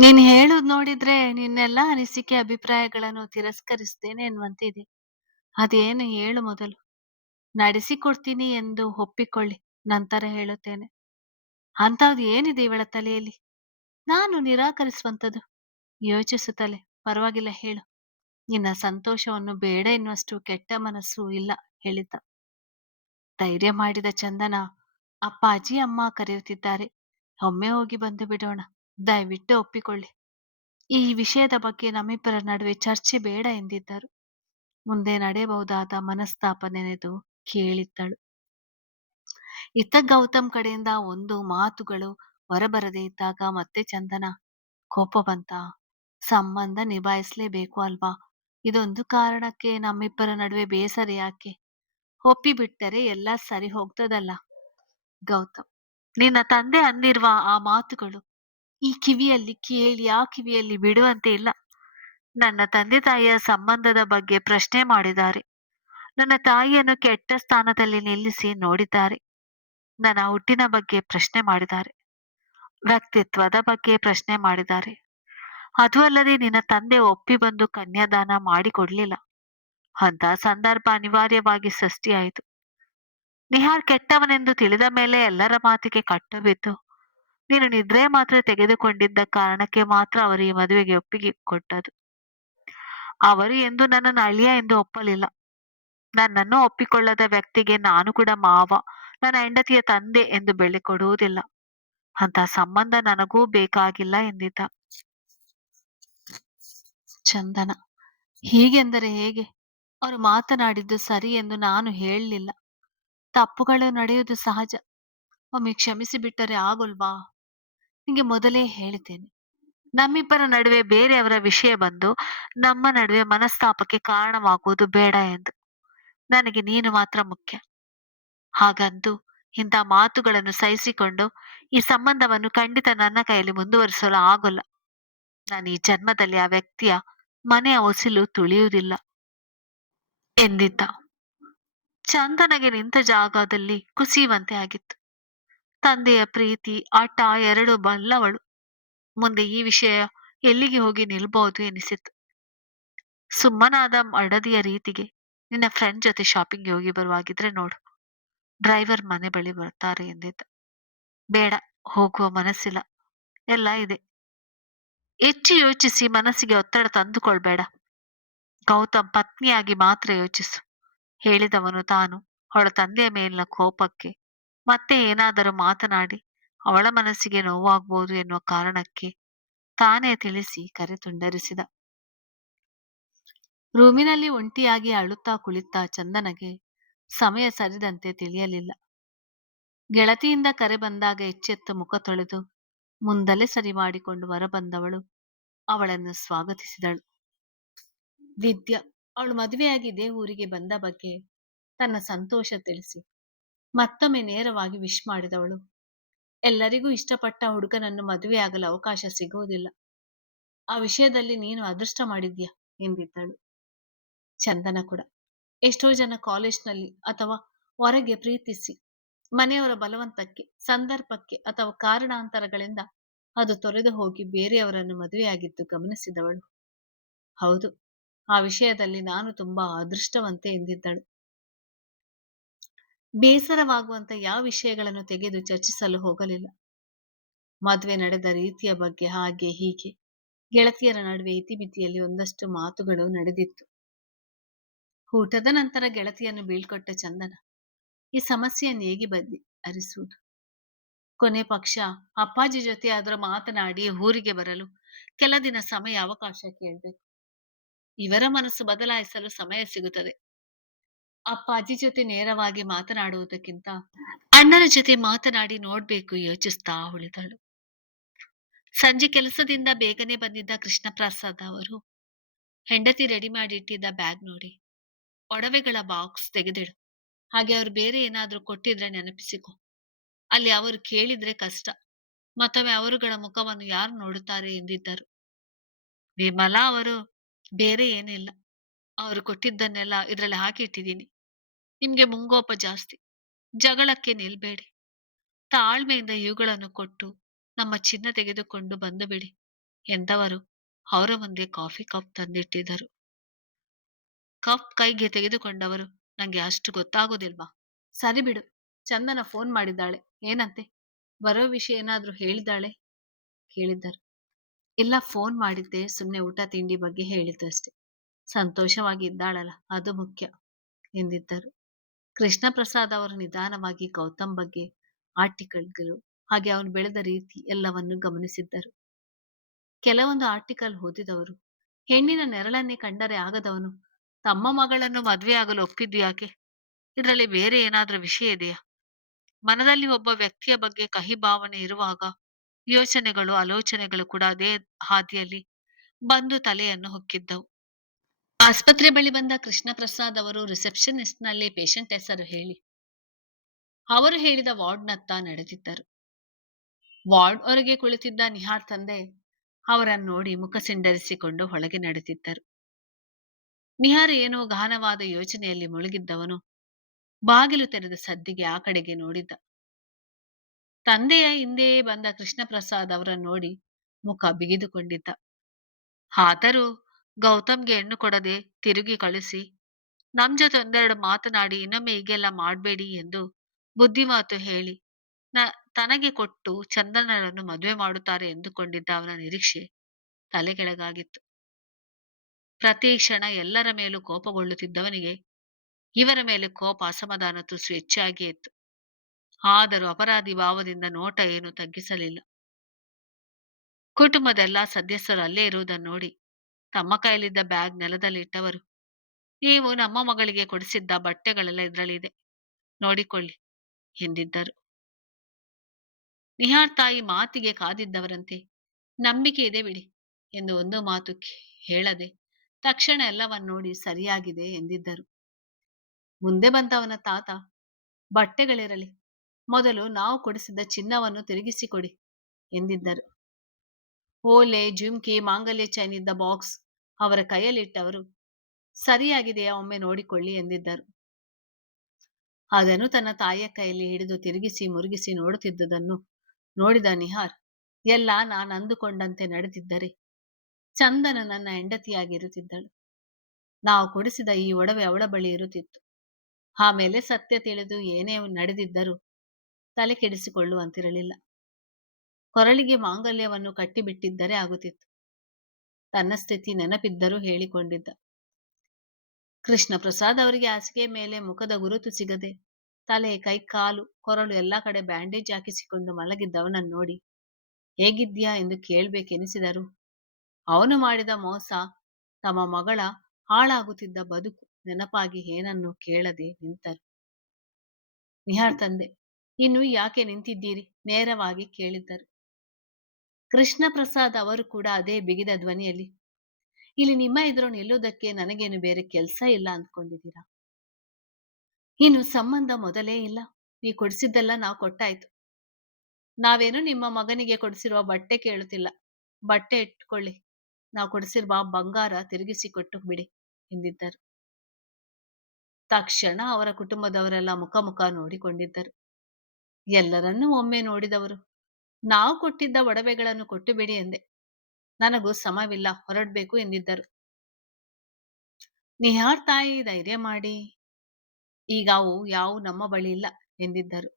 ನೀನ್ ಹೇಳುದ್ ನೋಡಿದ್ರೆ ನಿನ್ನೆಲ್ಲಾ ಅನಿಸಿಕೆ ಅಭಿಪ್ರಾಯಗಳನ್ನು ತಿರಸ್ಕರಿಸ್ತೇನೆ ಎನ್ನುವಂತಿದೆ. ಅದೇನು ಹೇಳು ಮೊದಲು. ನಡೆಸಿಕೊಡ್ತೀನಿ ಎಂದು ಒಪ್ಪಿಕೊಳ್ಳಿ. ನಂತರ ಹೇಳುತ್ತೇನೆ. ಅಂಥದ್ದು ಏನಿದೆ ಇವಳ ತಲೆಯಲ್ಲಿ? ನಾನು ನಿರಾಕರಿಸುವಂಥದ್ದು. ಯೋಚಿಸುತ್ತಲೇ, ಪರವಾಗಿಲ್ಲ ಹೇಳು. ನಿನ್ನ ಸಂತೋಷವನ್ನು ಬೇಡ ಎನ್ನುವಷ್ಟು ಕೆಟ್ಟ ಮನಸ್ಸು ಇಲ್ಲ ಹೇಳಿದ್ದ. ಧೈರ್ಯ ಮಾಡಿದ ಚಂದನ, ಅಪ್ಪಾಜಿ ಅಮ್ಮ ಕರೆಯುತ್ತಿದ್ದಾರೆ. ಒಮ್ಮೆ ಹೋಗಿ ಬಂದು ಬಿಡೋಣ. ದಯವಿಟ್ಟು ಒಪ್ಪಿಕೊಳ್ಳಿ. ಈ ವಿಷಯದ ಬಗ್ಗೆ ನಮ್ಮಿಬ್ಬರ ನಡುವೆ ಚರ್ಚೆ ಬೇಡ ಎಂದಿದ್ದರು. ಮುಂದೆ ನಡೆಯಬಹುದಾದ ಮನಸ್ತಾಪ ನೆನೆದು ಕೇಳಿದ್ದಳು. ಇತ್ತ ಗೌತಮ್ ಕಡೆಯಿಂದ ಒಂದು ಮಾತುಗಳು ಹೊರಬರದೇ ಇದ್ದಾಗ ಮತ್ತೆ ಚಂದನ, ಕೋಪ ಬಂತ? ಸಂಬಂಧ ನಿಭಾಯಿಸ್ಲೇಬೇಕು ಅಲ್ವಾ? ಇದೊಂದು ಕಾರಣಕ್ಕೆ ನಮ್ಮಿಬ್ಬರ ನಡುವೆ ಬೇಸರ ಯಾಕೆ? ಒಪ್ಪಿ ಬಿಟ್ಟರೆ ಎಲ್ಲ ಸರಿ ಹೋಗ್ತದಲ್ಲ. ಗೌತಮ್, ನಿನ್ನ ತಂದೆ ಅಂದಿರುವ ಆ ಮಾತುಗಳು ಈ ಕಿವಿಯಲ್ಲಿ ಕೇಳಿ ಆ ಕಿವಿಯಲ್ಲಿ ಬಿಡುವಂತೆ ಇಲ್ಲ. ನನ್ನ ತಂದೆ ತಾಯಿಯ ಸಂಬಂಧದ ಬಗ್ಗೆ ಪ್ರಶ್ನೆ ಮಾಡಿದ್ದಾರೆ. ನನ್ನ ತಾಯಿಯನ್ನು ಕೆಟ್ಟ ಸ್ಥಾನದಲ್ಲಿ ನಿಲ್ಲಿಸಿ ನೋಡಿದ್ದಾರೆ. ನನ್ನ ಹುಟ್ಟಿನ ಬಗ್ಗೆ ಪ್ರಶ್ನೆ ಮಾಡಿದ್ದಾರೆ. ವ್ಯಕ್ತಿತ್ವದ ಬಗ್ಗೆ ಪ್ರಶ್ನೆ ಮಾಡಿದ್ದಾರೆ. ಅದು ಅಲ್ಲದೆ ನಿನ್ನ ತಂದೆ ಒಪ್ಪಿ ಬಂದು ಕನ್ಯಾದಾನ ಮಾಡಿಕೊಡ್ಲಿಲ್ಲ. ಅಂತ ಸಂದರ್ಭ ಅನಿವಾರ್ಯವಾಗಿ ಸೃಷ್ಟಿಯಾಯಿತು. ನಿಹಾರ್ ಕೆಟ್ಟವನೆಂದು ತಿಳಿದ ಮೇಲೆ ಎಲ್ಲರ ಮಾತಿಗೆ ಕಟ್ಟು ಬಿದ್ದು ನೀನು ನಿದ್ರೆ ಮಾತ್ರ ತೆಗೆದುಕೊಂಡಿದ್ದ ಕಾರಣಕ್ಕೆ ಮಾತ್ರ ಅವರು ಈ ಮದುವೆಗೆ ಒಪ್ಪಿಗೆ ಕೊಟ್ಟದು. ಅವರು ಎಂದು ನನ್ನನ್ನು ಅಳಿಯ ಎಂದು ಒಪ್ಪಲಿಲ್ಲ. ನನ್ನನ್ನು ಒಪ್ಪಿಕೊಳ್ಳದ ವ್ಯಕ್ತಿಗೆ ನಾನು ಕೂಡ ಮಾವ, ನನ್ನ ಹೆಂಡತಿಯ ತಂದೆ ಎಂದು ಬೆಲೆ ಕೊಡುವುದಿಲ್ಲ. ಅಂತ ಸಂಬಂಧ ನನಗೂ ಬೇಕಾಗಿಲ್ಲ ಎಂದಿದ್ದ. ಚಂದನ, ಹೀಗೆಂದರೆ ಹೇಗೆ? ಅವರು ಮಾತನಾಡಿದ್ದು ಸರಿ ಎಂದು ನಾನು ಹೇಳಲಿಲ್ಲ. ತಪ್ಪುಗಳು ನಡೆಯುವುದು ಸಹಜ. ಒಮ್ಮೆ ಕ್ಷಮಿಸಿ ಬಿಟ್ಟರೆ ಆಗೋಲ್ವಾ? ನಿಂಗೆ ಮೊದಲೇ ಹೇಳಿದ್ದೇನೆ, ನಮ್ಮಿಬ್ಬರ ನಡುವೆ ಬೇರೆಯವರ ವಿಷಯ ಬಂದು ನಮ್ಮ ನಡುವೆ ಮನಸ್ತಾಪಕ್ಕೆ ಕಾರಣವಾಗುವುದು ಬೇಡ ಎಂದು. ನನಗೆ ನೀನು ಮಾತ್ರ ಮುಖ್ಯ. ಹಾಗಂದು ಇಂಥ ಮಾತುಗಳನ್ನು ಸಹಿಸಿಕೊಂಡು ಈ ಸಂಬಂಧವನ್ನು ಖಂಡಿತ ನನ್ನ ಕೈಯಲ್ಲಿ ಮುಂದುವರಿಸಲು ಆಗೋಲ್ಲ. ನಾನು ಈ ಜನ್ಮದಲ್ಲಿ ಆ ವ್ಯಕ್ತಿಯ ಮನೆಯ ಹೊಸಿಲು ತುಳಿಯುವುದಿಲ್ಲ ಎಂದಿದ್ದ. ಚಂದನಗೆ ನಿಂತ ಜಾಗದಲ್ಲಿ ಕುಸಿಯುವಂತೆ ಆಗಿತ್ತು. ತಂದೆಯ ಪ್ರೀತಿ ಆಟ ಎರಡು ಬಲ್ಲವಳು. ಮುಂದೆ ಈ ವಿಷಯ ಎಲ್ಲಿಗೆ ಹೋಗಿ ನಿಲ್ಬಹುದು ಎನಿಸಿತು. ಸುಮ್ಮನಾದ ಮಡದಿಯ ರೀತಿಗೆ, ನಿನ್ನ ಫ್ರೆಂಡ್ ಜೊತೆ ಶಾಪಿಂಗ್ಗೆ ಹೋಗಿ ಬರುವಾಗಿದ್ರೆ ನೋಡು, ಡ್ರೈವರ್ ಮನೆ ಬಳಿ ಬರ್ತಾರೆ ಎಂದಿದ್ದ. ಬೇಡ, ಹೋಗುವ ಮನಸ್ಸಿಲ್ಲ. ಎಲ್ಲ ಇದೆ. ಹೆಚ್ಚು ಯೋಚಿಸಿ ಮನಸ್ಸಿಗೆ ಒತ್ತಡ ತಂದುಕೊಳ್ಬೇಡ. ಗೌತಮ್, ಪತ್ನಿಯಾಗಿ ಮಾತ್ರ ಯೋಚಿಸು ಹೇಳಿದವನು ತಾನು ಅವಳ ತಂದೆಯ ಮೇಲಿನ ಕೋಪಕ್ಕೆ ಮತ್ತೆ ಏನಾದರೂ ಮಾತನಾಡಿ ಅವಳ ಮನಸ್ಸಿಗೆ ನೋವಾಗಬಹುದು ಎನ್ನುವ ಕಾರಣಕ್ಕೆ ತಾನೇ ತಿಳಿಸಿ ಕರೆ ತುಂಡರಿಸಿದ. ರೂಮಿನಲ್ಲಿ ಒಂಟಿಯಾಗಿ ಅಳುತ್ತಾ ಕುಳಿತ ಚಂದನಗೆ ಸಮಯ ಸರಿದಂತೆ ತಿಳಿಯಲಿಲ್ಲ. ಗೆಳತಿಯಿಂದ ಕರೆ ಬಂದಾಗ ಎಚ್ಚೆತ್ತು ಮುಖ ತೊಳೆದು ಮುಂದಲೇ ಸರಿ ಮಾಡಿಕೊಂಡು ಹೊರಬಂದವಳು ಅವಳನ್ನು ಸ್ವಾಗತಿಸಿದಳು. ವಿದ್ಯಾ ಅವಳು ಮದುವೆಯಾಗಿ ಇದೇ ಊರಿಗೆ ಬಂದ ಬಗ್ಗೆ ತನ್ನ ಸಂತೋಷ ತಿಳಿಸಿ ಮತ್ತೊಮ್ಮೆ ನೇರವಾಗಿ ವಿಶ್ ಮಾಡಿದವಳು, ಎಲ್ಲರಿಗೂ ಇಷ್ಟಪಟ್ಟ ಹುಡುಗನನ್ನು ಮದುವೆಯಾಗಲು ಅವಕಾಶ ಸಿಗುವುದಿಲ್ಲ. ಆ ವಿಷಯದಲ್ಲಿ ನೀನು ಅದೃಷ್ಟ ಮಾಡಿದ್ಯಾ ಎಂದಿದ್ದಳು. ಚಂದನ ಕೂಡ, ಎಷ್ಟೋ ಜನ ಕಾಲೇಜ್ನಲ್ಲಿ ಅಥವಾ ಹೊರಗೆ ಪ್ರೀತಿಸಿ ಮನೆಯವರ ಬಲವಂತಕ್ಕೆ, ಸಂದರ್ಭಕ್ಕೆ ಅಥವಾ ಕಾರಣಾಂತರಗಳಿಂದ ಅದು ತೊರೆದು ಹೋಗಿ ಬೇರೆಯವರನ್ನು ಮದುವೆಯಾಗಿದ್ದು ಗಮನಿಸಿದವಳು. ಹೌದು, ಆ ವಿಷಯದಲ್ಲಿ ನಾನು ತುಂಬಾ ಅದೃಷ್ಟವಂತೆ ಎಂದಿದ್ದಳು. ಬೇಸರವಾಗುವಂತ ಯಾವ ವಿಷಯಗಳನ್ನು ತೆಗೆದು ಚರ್ಚಿಸಲು ಹೋಗಲಿಲ್ಲ. ಮದುವೆ ನಡೆದ ರೀತಿಯ ಬಗ್ಗೆ ಹಾಗೆ ಹೀಗೆ ಗೆಳತಿಯರ ನಡುವೆ ಇತಿಮಿತಿಯಲ್ಲಿ ಒಂದಷ್ಟು ಮಾತುಗಳು ನಡೆದಿತ್ತು. ಊಟದ ನಂತರ ಗೆಳತಿಯನ್ನು ಬೀಳ್ಕೊಟ್ಟ ಚಂದನ, ಈ ಸಮಸ್ಯೆಯನ್ನು ಹೇಗೆ ಅರಿಸುವುದು? ಕೊನೆ ಪಕ್ಷ ಅಪ್ಪಾಜಿ ಜೊತೆ ಆದರೂ ಮಾತನಾಡಿ ಊರಿಗೆ ಬರಲು ಕೆಲ ದಿನ ಸಮಯ ಅವಕಾಶ ಕೇಳಬೇಕು. ಇವರ ಮನಸ್ಸು ಬದಲಾಯಿಸಲು ಸಮಯ ಸಿಗುತ್ತದೆ. ಅಪ್ಪಾಜಿ ಜೊತೆ ನೇರವಾಗಿ ಮಾತನಾಡುವುದಕ್ಕಿಂತ ಅಣ್ಣನ ಜೊತೆ ಮಾತನಾಡಿ ನೋಡ್ಬೇಕು ಯೋಚಿಸ್ತಾ ಉಳಿದಳು. ಸಂಜೆ ಕೆಲಸದಿಂದ ಬೇಗನೆ ಬಂದಿದ್ದ ಕೃಷ್ಣ ಪ್ರಸಾದ್ ಅವರು ಹೆಂಡತಿ ರೆಡಿ ಮಾಡಿ ಇಟ್ಟಿದ್ದ ಬ್ಯಾಗ್ ನೋಡಿ, ಒಡವೆಗಳ ಬಾಕ್ಸ್ ತೆಗೆದಿಡು, ಹಾಗೆ ಅವರು ಬೇರೆ ಏನಾದ್ರೂ ಕೊಟ್ಟಿದ್ರೆ ನೆನಪಿಸಿಕೊ. ಅಲ್ಲಿ ಅವರು ಕೇಳಿದ್ರೆ ಕಷ್ಟ, ಮತ್ತೊಮ್ಮೆ ಅವರುಗಳ ಮುಖವನ್ನು ಯಾರು ನೋಡುತ್ತಾರೆ ಎಂದಿದ್ದರು. ವಿಮಲಾ ಅವರು, ಬೇರೆ ಏನಿಲ್ಲ, ಅವರು ಕೊಟ್ಟಿದ್ದನ್ನೆಲ್ಲ ಇದ್ರಲ್ಲಿ ಹಾಕಿ ಇಟ್ಟಿದ್ದೀನಿ. ನಿಮ್ಗೆ ಮುಂಗೋಪ ಜಾಸ್ತಿ, ಜಗಳಕ್ಕೆ ನಿಲ್ಬೇಡಿ. ತಾಳ್ಮೆಯಿಂದ ಇವುಗಳನ್ನು ಕೊಟ್ಟು ನಮ್ಮ ಚಿನ್ನ ತೆಗೆದುಕೊಂಡು ಬಂದು ಬಿಡಿ. ಎಂದವರು ಅವರ ಮುಂದೆ ಕಾಫಿ ಕಪ್ ತಂದಿಟ್ಟಿದ್ದರು. ಕಪ್ ಕೈಗೆ ತೆಗೆದುಕೊಂಡವರು, ನಂಗೆ ಅಷ್ಟು ಗೊತ್ತಾಗೋದಿಲ್ವಾ? ಸರಿ ಬಿಡು. ಚಂದನ ಫೋನ್ ಮಾಡಿದ್ದಾಳೆ. ಏನಂತೆ? ಬರೋ ವಿಷಯ ಏನಾದ್ರೂ ಹೇಳಿದ್ದಾಳೆ? ಕೇಳಿದ್ದರು. ಇಲ್ಲ, ಫೋನ್ ಮಾಡಿದ್ದೆ. ಸುಮ್ನೆ ಊಟ ತಿಂಡಿ ಬಗ್ಗೆ ಹೇಳಿದ್ದಷ್ಟೆ. ಸಂತೋಷವಾಗಿ ಇದ್ದಾಳಲ್ಲ, ಅದು ಮುಖ್ಯ ಎಂದಿದ್ದರು. ಕೃಷ್ಣ ಪ್ರಸಾದ್ ಅವರು ನಿಧಾನವಾಗಿ ಗೌತಮ್ ಬಗ್ಗೆ ಆರ್ಟಿಕಲ್ಗಳು, ಹಾಗೆ ಅವನು ಬೆಳೆದ ರೀತಿ ಎಲ್ಲವನ್ನು ಗಮನಿಸಿದ್ದರು. ಕೆಲವೊಂದು ಆರ್ಟಿಕಲ್ ಓದಿದವರು, ಹೆಣ್ಣಿನ ನೆರಳನ್ನೇ ಕಂಡರೆ ಆಗದವನು ತಮ್ಮ ಮಗಳನ್ನು ಮದುವೆಯಾಗಲು ಒಪ್ಪಿದ್ದು ಯಾಕೆ? ಇದರಲ್ಲಿ ಬೇರೆ ಏನಾದ್ರೂ ವಿಷಯ ಇದೆಯಾ? ಮನದಲ್ಲಿ ಒಬ್ಬ ವ್ಯಕ್ತಿಯ ಬಗ್ಗೆ ಕಹಿ ಭಾವನೆ ಇರುವಾಗ ಯೋಚನೆಗಳು ಆಲೋಚನೆಗಳು ಕೂಡ ಅದೇ ಹಾದಿಯಲ್ಲಿ ಬಂದು ತಲೆಯನ್ನು ಹೊಕ್ಕಿದ್ದವು. ಆಸ್ಪತ್ರೆ ಬಳಿ ಬಂದ ಕೃಷ್ಣ ಪ್ರಸಾದ್ ಅವರು ರಿಸೆಪ್ಷನಿಸ್ಟ್ ನಲ್ಲಿ ಪೇಷಂಟ್ ಹೆಸರು ಹೇಳಿ ಅವರು ಹೇಳಿದ ವಾರ್ಡ್ನತ್ತ ನಡೆದಿದ್ದರು. ವಾರ್ಡ್ ಹೊರಗೆ ಕುಳಿತಿದ್ದ ನಿಹಾರ್ ತಂದೆ ಅವರನ್ನು ನೋಡಿ ಮುಖ ಸಿಂಡರಿಸಿಕೊಂಡು ಒಳಗೆ ನಡೆದಿದ್ದರು. ನಿಹಾರ್ ಏನೋ ಗಹನವಾದ ಯೋಚನೆಯಲ್ಲಿ ಮುಳುಗಿದ್ದವನು ಬಾಗಿಲು ತೆರೆದ ಸದ್ದಿಗೆ ಆ ಕಡೆಗೆ ನೋಡಿದ್ದ. ತಂದೆಯ ಹಿಂದೆಯೇ ಬಂದ ಕೃಷ್ಣ ಪ್ರಸಾದ್ ಅವರನ್ನು ನೋಡಿ ಮುಖ ಬಿಗಿದುಕೊಂಡಿದ್ದ. ಆದರೂ ಗೌತಮ್ಗೆ ಹೆಣ್ಣು ಕೊಡದೆ ತಿರುಗಿ ಕಳಿಸಿ ನಮ್ ಜೊತೆ ಒಂದೆರಡು ಮಾತನಾಡಿ ಇನ್ನೊಮ್ಮೆ ಹೀಗೆಲ್ಲ ಮಾಡ್ಬೇಡಿ ಎಂದು ಬುದ್ಧಿಮಾತು ಹೇಳಿ ತನಗೆ ಕೊಟ್ಟು ಚಂದನರನ್ನು ಮದುವೆ ಮಾಡುತ್ತಾರೆ ಎಂದುಕೊಂಡಿದ್ದ ಅವನ ನಿರೀಕ್ಷೆ ತಲೆಕೆಳಗಾಗಿತ್ತು. ಪ್ರತಿ ಕ್ಷಣ ಎಲ್ಲರ ಮೇಲೂ ಕೋಪಗೊಳ್ಳುತ್ತಿದ್ದವನಿಗೆ ಇವರ ಮೇಲೆ ಕೋಪ, ಅಸಮಾಧಾನ ತುಸು ಹೆಚ್ಚಾಗಿಯೇ ಇತ್ತು. ಆದರೂ ಅಪರಾಧಿ ಭಾವದಿಂದ ನೋಟ ಏನು ತಗ್ಗಿಸಲಿಲ್ಲ. ಕುಟುಂಬದ ಎಲ್ಲಾ ಸದಸ್ಯರು ಅಲ್ಲೇ ಇರುವುದನ್ನು ನೋಡಿ ತಮ್ಮ ಕೈಯಲ್ಲಿದ್ದ ಬ್ಯಾಗ್ ನೆಲದಲ್ಲಿಟ್ಟವರು, ನೀವು ನಮ್ಮ ಮಗಳಿಗೆ ಕೊಡಿಸಿದ್ದ ಬಟ್ಟೆಗಳೆಲ್ಲ ಇದರಲ್ಲಿದೆ, ನೋಡಿಕೊಳ್ಳಿ ಎಂದಿದ್ದರು. ನಿಹಾರ್ ತಾಯಿ ಮಾತಿಗೆ ಕಾದಿದ್ದವರಂತೆ, ನಂಬಿಕೆ ಇದೆ ಬಿಡಿ ಎಂದು ಒಂದು ಮಾತು ಹೇಳದೆ ತಕ್ಷಣ ಎಲ್ಲವನ್ನು ನೋಡಿ ಸರಿಯಾಗಿದೆ ಎಂದಿದ್ದರು. ಮುಂದೆ ಬಂದವನ ತಾತ, ಬಟ್ಟೆಗಳಿರಲಿ, ಮೊದಲು ನಾವು ಕೊಡಿಸಿದ ಚಿನ್ನವನ್ನು ತಿರುಗಿಸಿಕೊಡಿ ಎಂದಿದ್ದರು. ಓಲೆ, ಜುಮ್ಕಿ, ಮಾಂಗಲ್ಯ ಚೈನ್ ಇದ್ದ ಬಾಕ್ಸ್ ಅವರ ಕೈಯಲ್ಲಿಟ್ಟವರು, ಸರಿಯಾಗಿದೆಯಾ ಒಮ್ಮೆ ನೋಡಿಕೊಳ್ಳಿ ಎಂದಿದ್ದರು. ಅದನ್ನು ತನ್ನ ತಾಯಿಯ ಕೈಯಲ್ಲಿ ಹಿಡಿದು ತಿರುಗಿಸಿ ಮುರುಗಿಸಿ ನೋಡುತ್ತಿದ್ದುದನ್ನು ನೋಡಿದ ನಿಹಾರ್, ಎಲ್ಲ ನಾನು ಅಂದುಕೊಂಡಂತೆ ನಡೆದಿದ್ದರೆ ಚಂದನ ನನ್ನ ಹೆಂಡತಿಯಾಗಿರುತ್ತಿದ್ದಳು. ನಾವು ಕೊಡಿಸಿದ ಈ ಒಡವೆ ಅವಳ ಬಳಿ ಇರುತ್ತಿತ್ತು. ಆಮೇಲೆ ಸತ್ಯ ತಿಳಿದು ಏನೇ ನಡೆದಿದ್ದರೂ ತಲೆ ಕೆಡಿಸಿಕೊಳ್ಳುವಂತಿರಲಿಲ್ಲ. ಕೊರಳಿಗೆ ಮಾಂಗಲ್ಯವನ್ನು ಕಟ್ಟಿಬಿಟ್ಟಿದ್ದರೆ ಆಗುತ್ತಿತ್ತು. ತನ್ನ ಸ್ಥಿತಿ ನೆನಪಿದ್ದರೂ ಹೇಳಿಕೊಂಡಿದ್ದ. ಕೃಷ್ಣ ಪ್ರಸಾದ್ ಅವರಿಗೆ ಹಾಸಿಗೆ ಮೇಲೆ ಮುಖದ ಗುರುತು ಸಿಗದೆ ತಲೆ, ಕೈ, ಕಾಲು, ಕೊರಳು ಎಲ್ಲ ಕಡೆ ಬ್ಯಾಂಡೇಜ್ ಹಾಕಿಸಿಕೊಂಡು ಮಲಗಿದ್ದವನನ್ನು ನೋಡಿ ಹೇಗಿದ್ಯಾ ಎಂದು ಕೇಳಬೇಕೆನಿಸಿದರು ಅವನು ಮಾಡಿದ ಮೋಸ, ತಮ್ಮ ಮಗಳ ಹಾಳಾಗುತ್ತಿದ್ದ ಬದುಕು ನೆನಪಾಗಿ ಏನನ್ನು ಕೇಳದೆ ನಿಂತರು. ನಿಹಾರ್ ತಂದೆ, ಇನ್ನು ಯಾಕೆ ನಿಂತಿದ್ದೀರಿ ನೇರವಾಗಿ ಕೇಳಿದ್ದರು. ಕೃಷ್ಣ ಪ್ರಸಾದ್ ಅವರು ಕೂಡ ಅದೇ ಬಿಗಿದ ಧ್ವನಿಯಲ್ಲಿ, ಇಲ್ಲಿ ನಿಮ್ಮ ಎದುರು ನಿಲ್ಲುವುದಕ್ಕೆ ನನಗೇನು ಬೇರೆ ಕೆಲಸ ಇಲ್ಲ ಅಂದ್ಕೊಂಡಿದ್ದೀರಾ? ಇನ್ನು ಸಂಬಂಧ ಮೊದಲೇ ಇಲ್ಲ, ನೀವು ಕೊಡಿಸಿದ್ದೆಲ್ಲ ನಾವು ಕೊಟ್ಟಾಯ್ತು. ನಾವೇನು ನಿಮ್ಮ ಮಗನಿಗೆ ಕೊಡಿಸಿರುವ ಬಟ್ಟೆ ಕೇಳುತ್ತಿಲ್ಲ. ಬಟ್ಟೆ ಇಟ್ಕೊಳ್ಳಿ, ನಾವು ಕೊಡಿಸಿರುವ ಬಂಗಾರ ತಿರುಗಿಸಿ ಕೊಟ್ಟು ಬಿಡಿ ಎಂದಿದ್ದರು. ತಕ್ಷಣ ಅವರ ಕುಟುಂಬದವರೆಲ್ಲ ಮುಖ ಮುಖ ನೋಡಿಕೊಂಡಿದ್ದರು. ಎಲ್ಲರನ್ನೂ ಒಮ್ಮೆ ನೋಡಿದವರು, ನಾವು ಕೊಟ್ಟಿದ್ದ ಒಡವೆಗಳನ್ನು ಕೊಟ್ಟು ಬಿಡಿ ಎಂದೆ, ನನಗೂ ಸಮವಿಲ್ಲ, ಹೊರಡ್ಬೇಕು ಎಂದಿದ್ದರು. ನಿಹಾರ್ ತಾಯಿ ಧೈರ್ಯ ಮಾಡಿ, ಈಗ ಅವು ಯಾವು ನಮ್ಮ ಬಳಿ ಇಲ್ಲ ಎಂದಿದ್ದರು.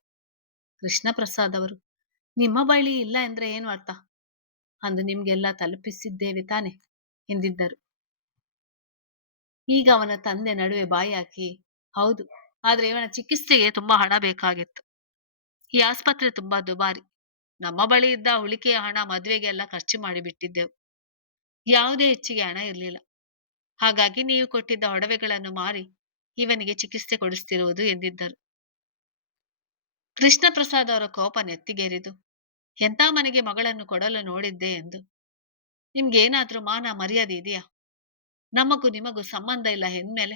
ಕೃಷ್ಣ ಪ್ರಸಾದ್ ಅವರು, ನಿಮ್ಮ ಬಳಿ ಇಲ್ಲ ಎಂದ್ರೆ ಏನು ಅರ್ಥ? ಅಂದು ನಿಮ್ಗೆಲ್ಲ ತಲುಪಿಸಿದ್ದೇವೆ ತಾನೆ ಎಂದಿದ್ದರು. ಈಗ ಅವನ ತಂದೆ ನಡುವೆ ಬಾಯಿ ಹಾಕಿ, ಹೌದು, ಆದ್ರೆ ಇವನ ಚಿಕಿತ್ಸೆಗೆ ತುಂಬಾ ಹಣ ಬೇಕಾಗಿತ್ತು. ಈ ಆಸ್ಪತ್ರೆ ತುಂಬಾ ದುಬಾರಿ. ನಮ್ಮ ಬಳಿ ಇದ್ದ ಉಳಿಕೆಯ ಹಣ ಮದುವೆಗೆಲ್ಲ ಖರ್ಚು ಮಾಡಿಬಿಟ್ಟಿದ್ದೆವು. ಯಾವುದೇ ಹೆಚ್ಚಿಗೆ ಹಣ ಇರಲಿಲ್ಲ. ಹಾಗಾಗಿ ನೀವು ಕೊಟ್ಟಿದ್ದ ಒಡವೆಗಳನ್ನು ಮಾರಿ ಇವನಿಗೆ ಚಿಕಿತ್ಸೆ ಕೊಡಿಸ್ತಿರುವುದು ಎಂದಿದ್ದರು. ಕೃಷ್ಣ ಪ್ರಸಾದ್ ಅವರ ಕೋಪ ನೆತ್ತಿಗೇರಿದು, ಎಂಥ ಮನೆಗೆ ಮಗಳನ್ನು ಕೊಡಲು ನೋಡಿದ್ದೆ ಎಂದು. ನಿಮ್ಗೇನಾದ್ರೂ ಮಾನ ಮರ್ಯಾದೆ ಇದೆಯಾ? ನಮಗೂ ನಿಮಗೂ ಸಂಬಂಧ ಇಲ್ಲ ಎಂದ್ಮೇಲೆ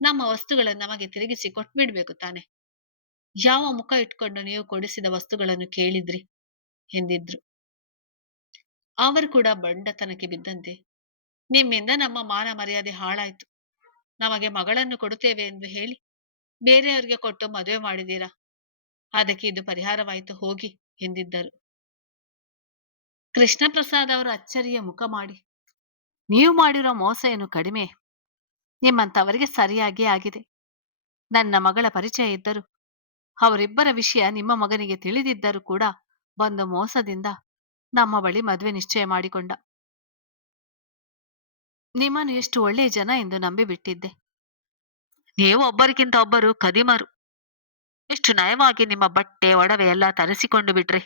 ನಮ್ಮ ವಸ್ತುಗಳನ್ನು ನಮಗೆ ತಿರುಗಿಸಿ ಕೊಟ್ಬಿಡ್ಬೇಕು ತಾನೆ. ಯಾವ ಮುಖ ಇಟ್ಕೊಂಡು ನೀವು ಕೊಡಿಸಿದ ವಸ್ತುಗಳನ್ನು ಕೇಳಿದ್ರಿ ಎಂದಿದ್ರು. ಅವರು ಕೂಡ ಬಂಡತನಕ್ಕೆ ಬಿದ್ದಂತೆ, ನಿಮ್ಮಿಂದ ನಮ್ಮ ಮಾನ ಮರ್ಯಾದೆ ಹಾಳಾಯ್ತು. ನಮಗೆ ಮಗಳನ್ನು ಕೊಡುತ್ತೇವೆ ಎಂದು ಹೇಳಿ ಬೇರೆಯವರಿಗೆ ಕೊಟ್ಟು ಮದುವೆ ಮಾಡಿದೀರಾ, ಅದಕ್ಕೆ ಇದು ಪರಿಹಾರವಾಯಿತು ಹೋಗಿ ಎಂದಿದ್ದರು. ಕೃಷ್ಣ ಪ್ರಸಾದ್ ಅವರು ಅಚ್ಚರಿಯ ಮುಖ ಮಾಡಿ, ನೀವು ಮಾಡಿರೋ ಮೋಸ ಏನು ಕಡಿಮೆ? ನಿಮ್ಮಂತವರಿಗೆ ಸರಿಯಾಗಿ ಆಗಿದೆ. ನನ್ನ ಮಗಳ ಪರಿಚಯ ಇದ್ದರು, ಅವರಿಬ್ಬರ ವಿಷಯ ನಿಮ್ಮ ಮಗನಿಗೆ ತಿಳಿದಿದ್ದರೂ ಕೂಡ ಬಂದು ಮೋಸದಿಂದ ನಮ್ಮ ಬಳಿ ಮದುವೆ ನಿಶ್ಚಯ ಮಾಡಿಕೊಂಡ. ನಿಮ್ಮನ್ನು ಎಷ್ಟು ಒಳ್ಳೆಯ ಜನ ಎಂದು ನಂಬಿಬಿಟ್ಟಿದ್ದೆ. ನೀವು ಒಬ್ಬರಿಗಿಂತ ಒಬ್ಬರು ಕದಿಮರು. ಎಷ್ಟು ನಯವಾಗಿ ನಿಮ್ಮ ಬಟ್ಟೆ ಒಡವೆ ಎಲ್ಲ ತರಿಸಿಕೊಂಡು ಬಿಟ್ರಿ.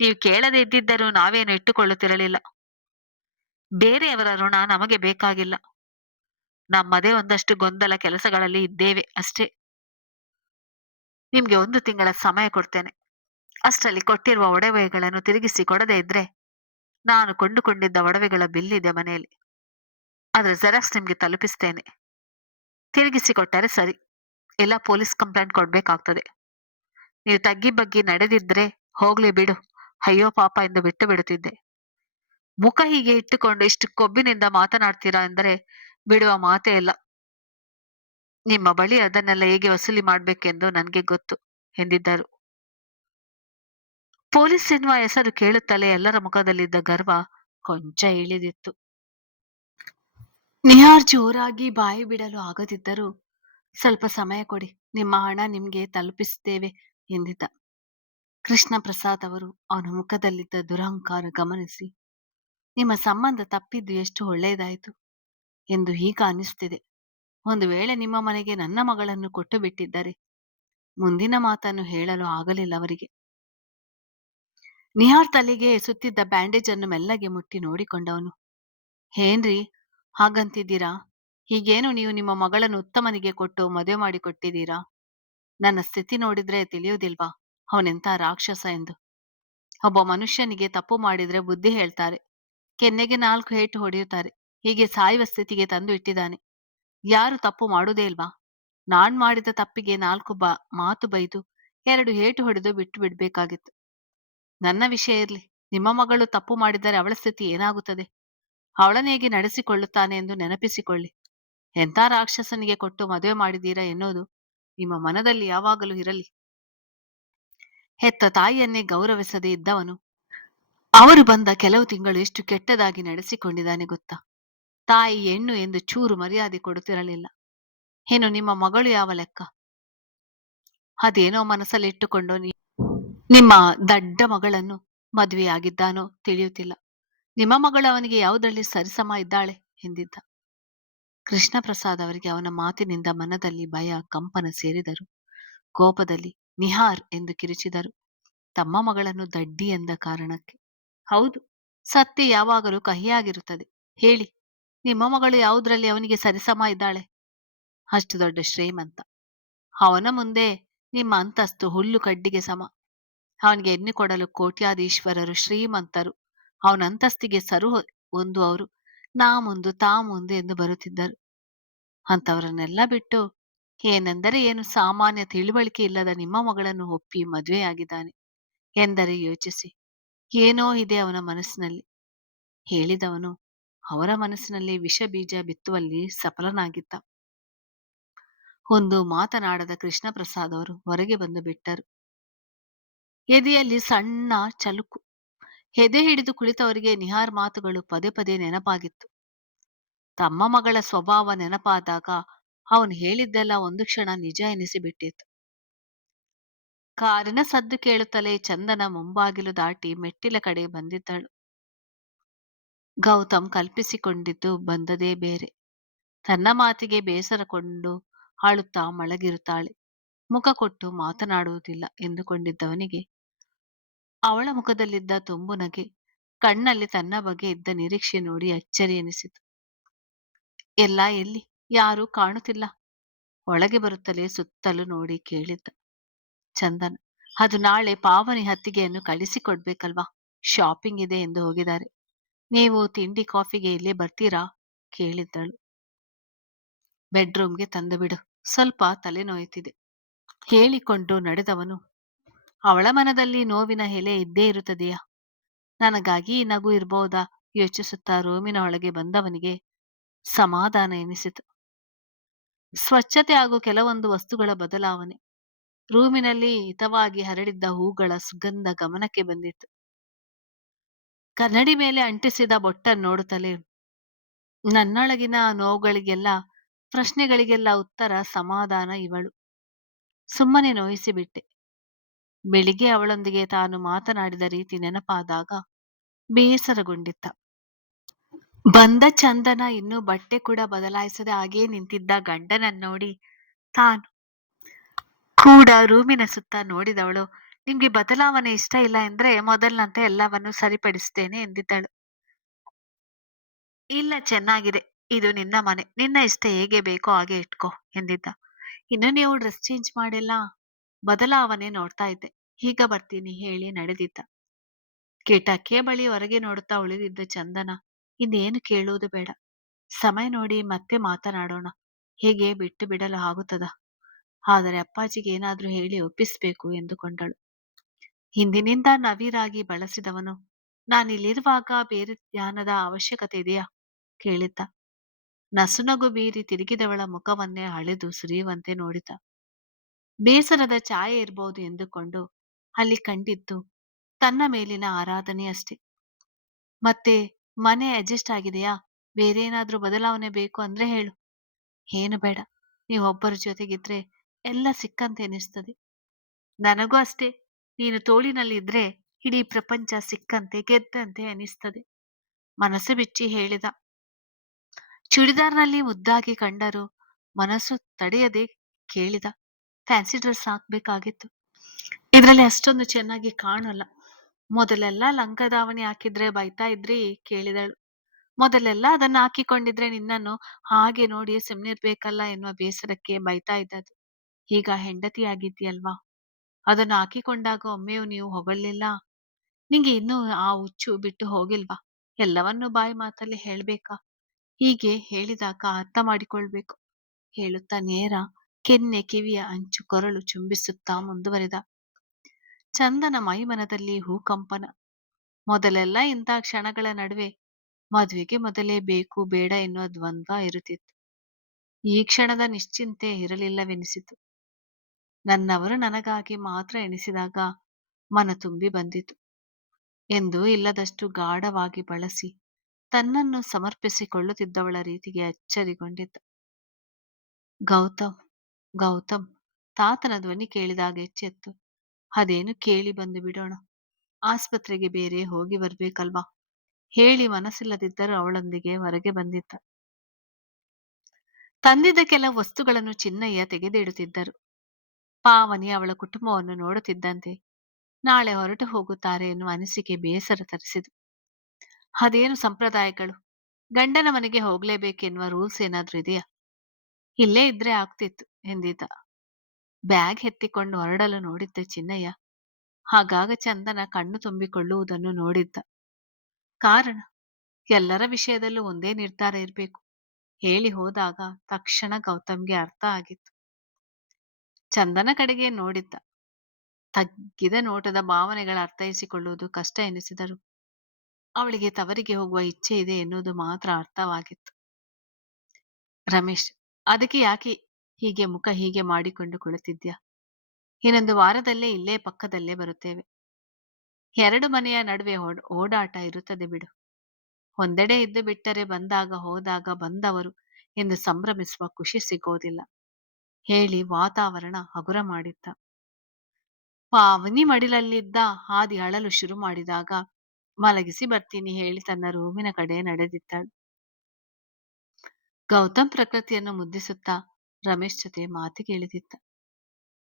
ನೀವು ಕೇಳದೆ ಇದ್ದಿದ್ದರೂ ನಾವೇನು ಇಟ್ಟುಕೊಳ್ಳುತ್ತಿರಲಿಲ್ಲ. ಬೇರೆಯವರ ಋಣ ನಮಗೆ ಬೇಕಾಗಿಲ್ಲ. ನಮ್ಮದೇ ಒಂದಷ್ಟು ಗೊಂದಲ ಕೆಲಸಗಳಲ್ಲಿ ಇದ್ದೇವೆ ಅಷ್ಟೇ. ನಿಮ್ಗೆ 1 ತಿಂಗಳ ಸಮಯ ಕೊಡ್ತೇನೆ. ಅಷ್ಟರಲ್ಲಿ ಕೊಟ್ಟಿರುವ ಒಡವೆಗಳನ್ನು ತಿರುಗಿಸಿ ಕೊಡದೇ ಇದ್ರೆ, ನಾನು ಕೊಂಡುಕೊಂಡಿದ್ದ ಒಡವೆಗಳ ಬಿಲ್ ಇದೆ ಮನೆಯಲ್ಲಿ, ಅದರ ಜೆರಾಕ್ಸ್ ನಿಮ್ಗೆ ತಲುಪಿಸ್ತೇನೆ. ತಿರುಗಿಸಿ ಕೊಟ್ಟರೆ ಸರಿ, ಇಲ್ಲ ಪೊಲೀಸ್ ಕಂಪ್ಲೇಂಟ್ ಕೊಡ್ಬೇಕಾಗ್ತದೆ. ನೀವು ತಗ್ಗಿ ಬಗ್ಗಿ ನಡೆದಿದ್ರೆ ಹೋಗ್ಲಿ ಬಿಡು, ಅಯ್ಯೋ ಪಾಪ ಎಂದು ಬಿಟ್ಟು ಬಿಡುತ್ತಿದ್ದೆ. ಮುಖ ಹೀಗೆ ಇಟ್ಟುಕೊಂಡು ಇಷ್ಟು ಕೊಬ್ಬಿನಿಂದ ಮಾತನಾಡ್ತೀರಾ ಎಂದರೆ ಬಿಡುವ ಮಾತೇ ಇಲ್ಲ. ನಿಮ್ಮ ಬಳಿ ಅದನ್ನೆಲ್ಲ ಹೇಗೆ ವಸೂಲಿ ಮಾಡ್ಬೇಕೆಂದು ನನಗೆ ಗೊತ್ತು ಎಂದಿದ್ದರು. ಪೊಲೀಸ್ ಎನ್ನುವ ಹೆಸರು ಕೇಳುತ್ತಲೇ ಎಲ್ಲರ ಮುಖದಲ್ಲಿದ್ದ ಗರ್ವ ಕೊಂಚ ಇಳಿದಿತ್ತು. ನಿಹಾರ್ ಜೋರಾಗಿ ಬಾಯಿ ಬಿಡಲು ಆಗದಿದ್ದರೂ, ಸ್ವಲ್ಪ ಸಮಯ ಕೊಡಿ, ನಿಮ್ಮ ಹಣ ನಿಮ್ಗೆ ತಲುಪಿಸುತ್ತೇವೆ ಎಂದಿದ್ದ. ಕೃಷ್ಣ ಪ್ರಸಾದ್ ಅವರು ಅವನ ಮುಖದಲ್ಲಿದ್ದ ದುರಹಂಕಾರ ಗಮನಿಸಿ, ನಿಮ್ಮ ಸಂಬಂಧ ತಪ್ಪಿದ್ದು ಎಷ್ಟು ಒಳ್ಳೆಯದಾಯಿತು ಎಂದು ಈಗ ಅನಿಸ್ತಿದೆ. ಒಂದು ವೇಳೆ ನಿಮ್ಮ ಮನೆಗೆ ನನ್ನ ಮಗಳನ್ನು ಕೊಟ್ಟು ಬಿಟ್ಟಿದ್ದರೆ ಮುಂದಿನ ಮಾತನ್ನು ಹೇಳಲು ಆಗಲಿಲ್ಲ ಅವರಿಗೆ. ನಿಹಾರ್ ತಲೆಗೆ ಸುತ್ತಿದ್ದ ಬ್ಯಾಂಡೇಜ್ ಅನ್ನು ಮೆಲ್ಲಗೆ ಮುಟ್ಟಿ ನೋಡಿಕೊಂಡವನು, ಏನ್ರಿ ಹಾಗಂತಿದ್ದೀರಾ? ಹೀಗೇನು ನೀವು ನಿಮ್ಮ ಮಗಳನ್ನು ಉತ್ತಮನಿಗೆ ಕೊಟ್ಟು ಮದುವೆ ಮಾಡಿ ಕೊಟ್ಟಿದ್ದೀರಾ? ನನ್ನ ಸ್ಥಿತಿ ನೋಡಿದ್ರೆ ತಿಳಿಯುವುದಿಲ್ವಾ ಅವನೆಂಥ ರಾಕ್ಷಸ ಎಂದು? ಒಬ್ಬ ಮನುಷ್ಯನಿಗೆ ತಪ್ಪು ಮಾಡಿದ್ರೆ ಬುದ್ಧಿ ಹೇಳ್ತಾರೆ, ಕೆನ್ನೆಗೆ 4 ಏಟು ಹೊಡೆಯುತ್ತಾರೆ. ಹೀಗೆ ಸಾಯುವ ಸ್ಥಿತಿಗೆ ತಂದು ಇಟ್ಟಿದ್ದಾನೆ. ಯಾರು ತಪ್ಪು ಮಾಡುವುದೇ ಇಲ್ವಾ? ನಾನ್ ಮಾಡಿದ ತಪ್ಪಿಗೆ 4 ಮಾತು ಬೈದು 2 ಏಟು ಹೊಡೆದು ಬಿಟ್ಟು ಬಿಡ್ಬೇಕಾಗಿತ್ತು. ನನ್ನ ವಿಷಯ ಇರ್ಲಿ, ನಿಮ್ಮ ಮಗಳು ತಪ್ಪು ಮಾಡಿದರೆ ಅವಳ ಸ್ಥಿತಿ ಏನಾಗುತ್ತದೆ? ಅವಳನ್ನು ಹೇಗೆ ನಡೆಸಿಕೊಳ್ಳುತ್ತಾನೆ ಎಂದು ನೆನಪಿಸಿಕೊಳ್ಳಿ. ಎಂಥ ರಾಕ್ಷಸನಿಗೆ ಕೊಟ್ಟು ಮದುವೆ ಮಾಡಿದ್ದೀರಾ ಎನ್ನುವುದು ನಿಮ್ಮ ಮನದಲ್ಲಿ ಯಾವಾಗಲೂ ಇರಲಿ. ಹೆತ್ತ ತಾಯಿಯನ್ನೇ ಗೌರವಿಸದೇ ಇದ್ದವನು ಅವರು ಬಂದ ಕೆಲವು ತಿಂಗಳು ಎಷ್ಟು ಕೆಟ್ಟದಾಗಿ ನಡೆಸಿಕೊಂಡಿದ್ದಾನೆ ಗೊತ್ತಾ? ತಾಯಿ ಹೆಣ್ಣು ಎಂದು ಚೂರು ಮರ್ಯಾದೆ ಕೊಡುತ್ತಿರಲಿಲ್ಲ. ಏನು ನಿಮ್ಮ ಮಗಳು ಯಾವ ಲೆಕ್ಕ? ಅದೇನೋ ಮನಸ್ಸಲ್ಲಿಟ್ಟುಕೊಂಡು ನಿಮ್ಮ ದಡ್ಡ ಮಗಳನ್ನು ಮದುವೆಯಾಗಿದ್ದಾನೋ ತಿಳಿಯುತ್ತಿಲ್ಲ. ನಿಮ್ಮ ಮಗಳು ಅವನಿಗೆ ಯಾವುದರಲ್ಲಿ ಸರಿಸಮ ಇದ್ದಾಳೆ ಎಂದಿದ್ದ. ಕೃಷ್ಣ ಪ್ರಸಾದ್ ಅವರಿಗೆ ಅವನ ಮಾತಿನಿಂದ ಮನದಲ್ಲಿ ಭಯ ಕಂಪನ ಸೇರಿದರು. ಕೋಪದಲ್ಲಿ ನಿಹಾರ್ ಎಂದು ಕಿರಿಚಿದರು, ತಮ್ಮ ಮಗಳನ್ನು ದಡ್ಡಿ ಎಂದ ಕಾರಣಕ್ಕೆ. ಹೌದು, ಸತ್ಯ ಯಾವಾಗಲೂ ಕಹಿಯಾಗಿರುತ್ತದೆ. ಹೇಳಿ, ನಿಮ್ಮ ಮಗಳು ಯಾವುದರಲ್ಲಿ ಅವನಿಗೆ ಸರಿಸಮ ಇದ್ದಾಳೆ? ಅಷ್ಟು ದೊಡ್ಡ ಶ್ರೀಮಂತ, ಅವನ ಮುಂದೆ ನಿಮ್ಮ ಅಂತಸ್ತು ಹುಲ್ಲು ಕಡ್ಡಿಗೆ ಸಮ. ಅವನಿಗೆ ಎಣ್ಣೆ ಕೊಡಲು ಕೋಟ್ಯಾಧೀಶ್ವರರು ಶ್ರೀಮಂತರು ಅವನ ಅಂತಸ್ತಿಗೆ ಸರು ಒಂದು ಅವರು ನಾ ಮುಂದು ತಾ ಮುಂದು ಎಂದು ಬರುತ್ತಿದ್ದರು. ಅಂಥವರನ್ನೆಲ್ಲ ಬಿಟ್ಟು ಏನೆಂದರೆ ಏನು ಸಾಮಾನ್ಯ ತಿಳುವಳಿಕೆ ಇಲ್ಲದ ನಿಮ್ಮ ಮಗಳನ್ನು ಒಪ್ಪಿ ಮದುವೆಯಾಗಿದ್ದಾನೆ ಎಂದರೆ ಯೋಚಿಸಿ, ಏನೋ ಇದೆ ಅವನ ಮನಸ್ಸಿನಲ್ಲಿ. ಹೇಳಿದವನು ಅವರ ಮನಸ್ಸಿನಲ್ಲಿ ವಿಷ ಬೀಜ ಬಿತ್ತುವಲ್ಲಿ ಸಫಲನಾಗಿದ್ದ. ಒಂದು ಮಾತನಾಡದ ಕೃಷ್ಣ ಪ್ರಸಾದ್ ಅವರು ಹೊರಗೆ ಬಂದು ಬಿಟ್ಟರು. ಎದೆಯಲ್ಲಿ ಸಣ್ಣ ಚಳುಕು. ಎದೆ ಹಿಡಿದು ಕುಳಿತವರಿಗೆ ನಿಹಾರ್ ಮಾತುಗಳು ಪದೇ ಪದೇ ನೆನಪಾಗಿತ್ತು. ತಮ್ಮ ಮಗಳ ಸ್ವಭಾವ ನೆನಪಾದಾಗ ಅವನು ಹೇಳಿದ್ದೆಲ್ಲ ಒಂದು ಕ್ಷಣ ನಿಜ ಎನಿಸಿಬಿಟ್ಟಿತ್ತು. ಕಾರಿನ ಸದ್ದು ಕೇಳುತ್ತಲೇ ಚಂದನ ಮುಂಬಾಗಿಲು ದಾಟಿ ಮೆಟ್ಟಿಲ ಕಡೆ ಬಂದಿದ್ದಳು. ಗೌತಮ್ ಕಲ್ಪಿಸಿಕೊಂಡಿದ್ದು ಬಂದದೇ ಬೇರೆ. ತನ್ನ ಮಾತಿಗೆ ಬೇಸರಕೊಂಡು ಅಳುತ್ತಾ ಮಳಗಿರುತ್ತಾಳೆ, ಮುಖ ಕೊಟ್ಟು ಮಾತನಾಡುವುದಿಲ್ಲ ಎಂದುಕೊಂಡಿದ್ದವನಿಗೆ ಅವಳ ಮುಖದಲ್ಲಿದ್ದ ತುಂಬು ನಗೆ, ಕಣ್ಣಲ್ಲಿ ತನ್ನ ಬಗ್ಗೆ ಇದ್ದ ನಿರೀಕ್ಷೆ ನೋಡಿ ಅಚ್ಚರಿ ಎನಿಸಿತು. ಎಲ್ಲ ಎಲ್ಲಿ? ಯಾರೂ ಕಾಣುತ್ತಿಲ್ಲ. ಒಳಗೆ ಬರುತ್ತಲೇ ಸುತ್ತಲೂ ನೋಡಿ ಕೇಳಿದ್ದ. ಚಂದನ್, ಅದು ನಾಳೆ ಪಾವನಿ ಹತ್ತಿಗೆಯನ್ನು ಕಳಿಸಿಕೊಡ್ಬೇಕಲ್ವಾ? ಶಾಪಿಂಗ್ ಇದೆ ಎಂದು ಹೋಗಿದ್ದಾರೆ. ನೀವು ತಿಂಡಿ ಕಾಫಿಗೆ ಇಲ್ಲೇ ಬರ್ತೀರಾ ಕೇಳಿದ್ದಳು. ಬೆಡ್ರೂಮ್ಗೆ ತಂದು ಬಿಡು, ಸ್ವಲ್ಪ ತಲೆನೋಯುತ್ತಿದೆ ಹೇಳಿಕೊಂಡು ನಡೆದವನು, ಅವಳ ಮನದಲ್ಲಿ ನೋವಿನ ಎಲೆ ಇದ್ದೇ ಇರುತ್ತದೆಯಾ? ನನಗಾಗಿ ಈ ನಗು ಇರಬಹುದಾ ಯೋಚಿಸುತ್ತಾ ರೂಮಿನ ಒಳಗೆ ಬಂದವನಿಗೆ ಸಮಾಧಾನ ಎನಿಸಿತು. ಸ್ವಚ್ಛತೆ ಹಾಗೂ ಕೆಲವೊಂದು ವಸ್ತುಗಳ ಬದಲಾವಣೆ, ರೂಮಿನಲ್ಲಿ ಹಿತವಾಗಿ ಹರಡಿದ್ದ ಹೂಗಳ ಸುಗಂಧ ಗಮನಕ್ಕೆ ಬಂದಿತ್ತು. ಕನ್ನಡಿ ಮೇಲೆ ಅಂಟಿಸಿದ ಬೊಟ್ಟನ್ನು ನೋಡುತ್ತಲೇ ನನ್ನೊಳಗಿನ ನೋವುಗಳಿಗೆಲ್ಲ, ಪ್ರಶ್ನೆಗಳಿಗೆಲ್ಲ ಉತ್ತರ ಸಮಾಧಾನ ಇವಳು. ಸುಮ್ಮನೆ ನೋಯಿಸಿಬಿಟ್ಟೆ. ಬೆಳಿಗ್ಗೆ ಅವಳೊಂದಿಗೆ ತಾನು ಮಾತನಾಡಿದ ರೀತಿ ನೆನಪಾದಾಗ ಬೇಸರಗೊಂಡಿದ್ದ. ಬಂದ ಚಂದನ ಇನ್ನೂ ಬಟ್ಟೆ ಕೂಡ ಬದಲಾಯಿಸದೆ ಹಾಗೇ ನಿಂತಿದ್ದ ಗಂಡನನ್ನೋಡಿ ತಾನು ಕೂಡ ರೂಮಿನ ಸುತ್ತ ನೋಡಿದವಳು, ನಿಮ್ಗೆ ಬದಲಾವಣೆ ಇಷ್ಟ ಇಲ್ಲ ಎಂದ್ರೆ ಮೊದಲಿನಂತೆ ಎಲ್ಲವನ್ನೂ ಸರಿಪಡಿಸ್ತೇನೆ ಎಂದಿದ್ದಳು. ಇಲ್ಲ, ಚೆನ್ನಾಗಿದೆ. ಇದು ನಿನ್ನ ಮನೆ. ನಿನ್ನ ಇಷ್ಟ ಹೇಗೆ ಬೇಕೋ ಹಾಗೆ ಇಟ್ಕೋ ಎಂದಿದ್ದ. ಇನ್ನು ನೀವು ಡ್ರೆಸ್ ಚೇಂಜ್ ಮಾಡಿಲ್ಲ? ಬದಲಾವಣೆ ನೋಡ್ತಾ ಇದ್ದೆ. ಈಗ ಬರ್ತೀನಿ ಹೇಳಿ ನಡೆದಿದ್ದ. ಕಿಟಕಿಯ ಬಳಿ ಹೊರಗೆ ನೋಡುತ್ತಾ ಉಳಿದಿದ್ದ ಚಂದನ ಇನ್ನೇನು ಕೇಳುವುದು ಬೇಡ. ಸಮಯ ನೋಡಿ ಮತ್ತೆ ಮಾತನಾಡೋಣ. ಹೇಗೆ ಬಿಟ್ಟು ಬಿಡಲು ಆಗುತ್ತದ? ಆದರೆ ಅಪ್ಪಾಜಿಗೆ ಏನಾದ್ರೂ ಹೇಳಿ ಒಪ್ಪಿಸ್ಬೇಕು ಎಂದುಕೊಂಡಳು. ಹಿಂದಿನಿಂದ ನವಿರಾಗಿ ಬಳಸಿದವನು ನಾನಿಲ್ಲಿರುವಾಗ ಬೇರೆ ಧ್ಯಾನದ ಅವಶ್ಯಕತೆ ಇದೆಯಾ ಕೇಳಿದ್ದ. ನಸುನಗು ಬೀರಿ ತಿರುಗಿದವಳ ಮುಖವನ್ನೇ ಅಳೆದು ಸುರಿಯುವಂತೆ ನೋಡಿದ. ಬೇಸರದ ಛಾಯೆ ಇರಬಹುದು ಎಂದುಕೊಂಡು ಅಲ್ಲಿ ಕಂಡಿದ್ದು ತನ್ನ ಮೇಲಿನ ಆರಾಧನೆ ಅಷ್ಟೆ. ಮತ್ತೆ ಮನೆ ಅಡ್ಜಸ್ಟ್ ಆಗಿದೆಯಾ? ಬೇರೆ ಏನಾದ್ರೂ ಬದಲಾವಣೆ ಬೇಕು ಅಂದ್ರೆ ಹೇಳು. ಏನು ಬೇಡ. ನೀವೊಬ್ಬರ ಜೊತೆಗಿದ್ರೆ ಎಲ್ಲ ಸಿಕ್ಕಂತೆ ಎನಿಸ್ತದೆ. ನನಗೂ ಅಷ್ಟೇ. ನೀನು ತೋಳಿನಲ್ಲಿ ಇದ್ರೆ ಇಡೀ ಪ್ರಪಂಚ ಸಿಕ್ಕಂತೆ ಗೆದ್ದಂತೆ ಅನಿಸ್ತದೆ. ಮನಸ್ಸು ಬಿಚ್ಚಿ ಹೇಳಿದ. ಚೂಡಿದಾರ್ನಲ್ಲಿ ಮುದ್ದಾಗಿ ಕಂಡರು ಮನಸ್ಸು ತಡೆಯದೆ ಕೇಳಿದ. ಫ್ಯಾನ್ಸಿ ಡ್ರೆಸ್ ಹಾಕ್ಬೇಕಾಗಿತ್ತು. ಇದ್ರಲ್ಲಿ ಅಷ್ಟೊಂದು ಚೆನ್ನಾಗಿ ಕಾಣಲ್ಲ. ಮೊದಲೆಲ್ಲ ಲಂಗ ದಾವಣಿ ಹಾಕಿದ್ರೆ ಬೈತಾ ಇದ್ರಿ ಕೇಳಿದಳು. ಮೊದಲೆಲ್ಲ ಅದನ್ನ ಹಾಕಿಕೊಂಡಿದ್ರೆ ನಿನ್ನನ್ನು ಹಾಗೆ ನೋಡಿ ಸುಮ್ನಿರ್ಬೇಕಲ್ಲ ಎನ್ನುವ ಬೇಸರಕ್ಕೆ ಬೈತಾ ಇದ್ದದ್ದು. ಈಗ ಹೆಂಡತಿ ಆಗಿದ್ಯಲ್ವಾ? ಅದನ್ನು ಹಾಕಿಕೊಂಡಾಗ ಒಮ್ಮೆಯೂ ನೀವು ಹೊಗಳಿಲ್ಲ. ನಿಂಗೆ ಇನ್ನೂ ಆ ಹುಚ್ಚು ಬಿಟ್ಟು ಹೋಗಿಲ್ವಾ? ಎಲ್ಲವನ್ನೂ ಬಾಯಿ ಮಾತಲ್ಲಿ ಹೇಳ್ಬೇಕಾ? ಹೀಗೆ ಹೇಳಿದಾಗ ಅರ್ಥ ಮಾಡಿಕೊಳ್ಬೇಕು ಹೇಳುತ್ತಾ ನೇರ ಕೆನ್ನೆ ಕಿವಿಯ ಅಂಚು ಕೊರಳು ಚುಂಬಿಸುತ್ತಾ ಮುಂದುವರಿದ. ಚಂದನ ಮೈಮನದಲ್ಲಿ ಹೂಕಂಪನ. ಮೊದಲೆಲ್ಲ ಇಂಥ ಕ್ಷಣಗಳ ನಡುವೆ ಮದುವೆಗೆ ಮೊದಲೇ ಬೇಕು ಬೇಡ ಎನ್ನುವ ದ್ವಂದ್ವ ಇರುತ್ತಿತ್ತು. ಈ ಕ್ಷಣದ ನಿಶ್ಚಿಂತೆ ಇರಲಿಲ್ಲವೆನಿಸಿತು. ನನ್ನವರು ನನಗಾಗಿ ಮಾತ್ರ ಎನಿಸಿದಾಗ ಮನ ತುಂಬಿ ಬಂದಿತು ಎಂದು ಇಲ್ಲದಷ್ಟು ಗಾಢವಾಗಿ ಬಳಸಿ ತನ್ನನ್ನು ಸಮರ್ಪಿಸಿಕೊಳ್ಳುತ್ತಿದ್ದವಳ ರೀತಿಗೆ ಅಚ್ಚರಿಗೊಂಡಿದ್ದ. ಗೌತಮ್, ಗೌತಮ್ ತಾತನ ಧ್ವನಿ ಕೇಳಿದಾಗ ಎಚ್ಚೆತ್ತು. ಅದೇನು ಕೇಳಿ ಬಂದು ಬಿಡೋಣ. ಆಸ್ಪತ್ರೆಗೆ ಬೇರೆ ಹೋಗಿ ಬರ್ಬೇಕಲ್ವಾ ಹೇಳಿ ಮನಸ್ಸಿಲ್ಲದಿದ್ದರೂ ಅವಳೊಂದಿಗೆ ಹೊರಗೆ ಬಂದಿದ್ದ. ತಂದಿದ್ದ ಕೆಲವು ವಸ್ತುಗಳನ್ನು ಚಿನ್ನಯ್ಯ ತೆಗೆದಿಡುತ್ತಿದ್ದರು. ಪಾವನಿ ಅವಳ ಕುಟುಂಬವನ್ನು ನೋಡುತ್ತಿದ್ದಂತೆ ನಾಳೆ ಹೊರಟು ಹೋಗುತ್ತಾರೆ ಎನ್ನುವ ಅನಿಸಿಕೆ ಬೇಸರ ತರಿಸಿತು. ಅದೇನು ಸಂಪ್ರದಾಯಗಳು? ಗಂಡನ ಮನೆಗೆ ಹೋಗ್ಲೇಬೇಕೆನ್ನುವ ರೂಲ್ಸ್ ಏನಾದ್ರೂ ಇದೆಯಾ? ಇಲ್ಲೇ ಇದ್ರೆ ಆಗ್ತಿತ್ತು ಎಂದಿದ್ದ. ಬ್ಯಾಗ್ ಎತ್ತಿಕೊಂಡು ಹೊರಡಲು ನೋಡಿದ್ದ ಚಿನ್ನಯ್ಯ ಆಗಾಗ ಚಂದನ ಕಣ್ಣು ತುಂಬಿಕೊಳ್ಳುವುದನ್ನು ನೋಡಿದ್ದ. ಕಾರಣ ಎಲ್ಲರ ವಿಷಯದಲ್ಲೂ ಒಂದೇ ನಿರ್ಧಾರ ಇರಬೇಕು ಹೇಳಿ ಹೋದಾಗ ತಕ್ಷಣ ಗೌತಮ್ಗೆ ಅರ್ಥ ಆಗಿತ್ತು. ಚಂದನ ಕಡೆಗೆ ನೋಡಿದ್ದ. ತಗ್ಗಿದ ನೋಟದ ಭಾವನೆಗಳ ಅರ್ಥೈಸಿಕೊಳ್ಳುವುದು ಕಷ್ಟ ಎನಿಸಿದರು ಅವಳಿಗೆ ತವರಿಗೆ ಹೋಗುವ ಇಚ್ಛೆ ಇದೆ ಎನ್ನುವುದು ಮಾತ್ರ ಅರ್ಥವಾಗಿತ್ತು. ರಮೇಶ್, ಅದಕ್ಕೆ ಯಾಕೆ ಹೀಗೆ ಮುಖ ಹೀಗೆ ಮಾಡಿಕೊಂಡು ಕುಳಿತಿದ್ಯಾ? ಇನ್ನೊಂದು ವಾರದಲ್ಲೇ ಇಲ್ಲೇ ಪಕ್ಕದಲ್ಲೇ ಬರುತ್ತೇವೆ. ಎರಡು ಮನೆಯ ನಡುವೆ ಓಡಾಟ ಇರುತ್ತದೆ ಬಿಡು. ಒಂದೆಡೆ ಇದ್ದು ಬಿಟ್ಟರೆ ಬಂದಾಗ ಹೋದಾಗ ಬಂದವರು ಎಂದು ಸಂಭ್ರಮಿಸುವ ಖುಷಿ ಸಿಗೋದಿಲ್ಲ ಹೇಳಿ ವಾತಾವರಣ ಹಗುರ ಮಾಡಿದ್ದ. ಪಾವನಿ ಮಡಿಲಲ್ಲಿದ್ದ ಹಾದಿ ಅಳಲು ಶುರು ಮಾಡಿದಾಗ ಮಲಗಿಸಿ ಬರ್ತೀನಿ ಹೇಳಿ ತನ್ನ ರೂಮಿನ ಕಡೆ ನಡೆದಿದ್ದಳು. ಗೌತಮ್ ಪ್ರಕೃತಿಯನ್ನು ಮುದ್ದಿಸುತ್ತಾ ರಮೇಶ್ ಜೊತೆ ಮಾತಿಗೆ ಇಳಿದಿದ್ದ.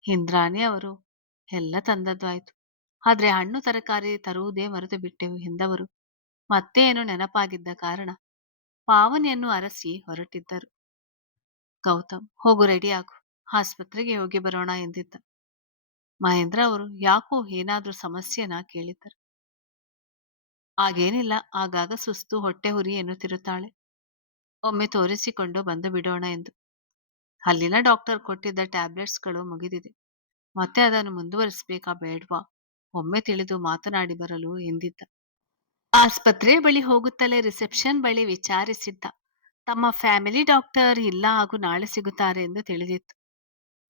ಇಂದ್ರಾಣಿ ಅವರು ಎಲ್ಲ ತಂದದ್ದು ಆಯ್ತು. ಆದ್ರೆ ಹಣ್ಣು ತರಕಾರಿ ತರುವುದೇ ಮರೆತು ಬಿಟ್ಟೆವು ಎಂದವರು ಮತ್ತೆ ಏನೋ ನೆನಪಾಗಿದ್ದ ಕಾರಣ ಪಾವನಿಯನ್ನು ಅರಸಿ ಹೊರಟಿದ್ದರು. ಗೌತಮ್, ಹೋಗು, ರೆಡಿ ಆಗು, ಆಸ್ಪತ್ರೆಗೆ ಹೋಗಿ ಬರೋಣ ಎಂದಿದ್ದ. ಮಹೇಂದ್ರ ಅವರು ಯಾಕೋ ಏನಾದ್ರೂ ಸಮಸ್ಯೆನಾ ಕೇಳಿದ್ದರು. ಹಾಗೇನಿಲ್ಲ, ಆಗಾಗ ಸುಸ್ತು ಹೊಟ್ಟೆ ಹುರಿ ಎನ್ನುತ್ತಿರುತ್ತಾಳೆ. ಒಮ್ಮೆ ತೋರಿಸಿಕೊಂಡು ಬಂದು ಬಿಡೋಣ ಎಂದು. ಅಲ್ಲಿನ ಡಾಕ್ಟರ್ ಕೊಟ್ಟಿದ್ದ ಟ್ಯಾಬ್ಲೆಟ್ಸ್ಗಳು ಮುಗಿದಿದೆ. ಮತ್ತೆ ಅದನ್ನು ಮುಂದುವರಿಸಬೇಕಾ ಬೇಡ್ವಾ ಒಮ್ಮೆ ತಿಳಿದು ಮಾತನಾಡಿ ಬರಲು ಎಂದಿದ್ದ. ಆಸ್ಪತ್ರೆ ಬಳಿ ಹೋಗುತ್ತಲೇ ರಿಸೆಪ್ಷನ್ ಬಳಿ ವಿಚಾರಿಸಿದ್ದ. ತಮ್ಮ ಫ್ಯಾಮಿಲಿ ಡಾಕ್ಟರ್ ಇಲ್ಲ ಹಾಗೂ ನಾಳೆ ಸಿಗುತ್ತಾರೆ ಎಂದು ತಿಳಿದಿತ್ತು.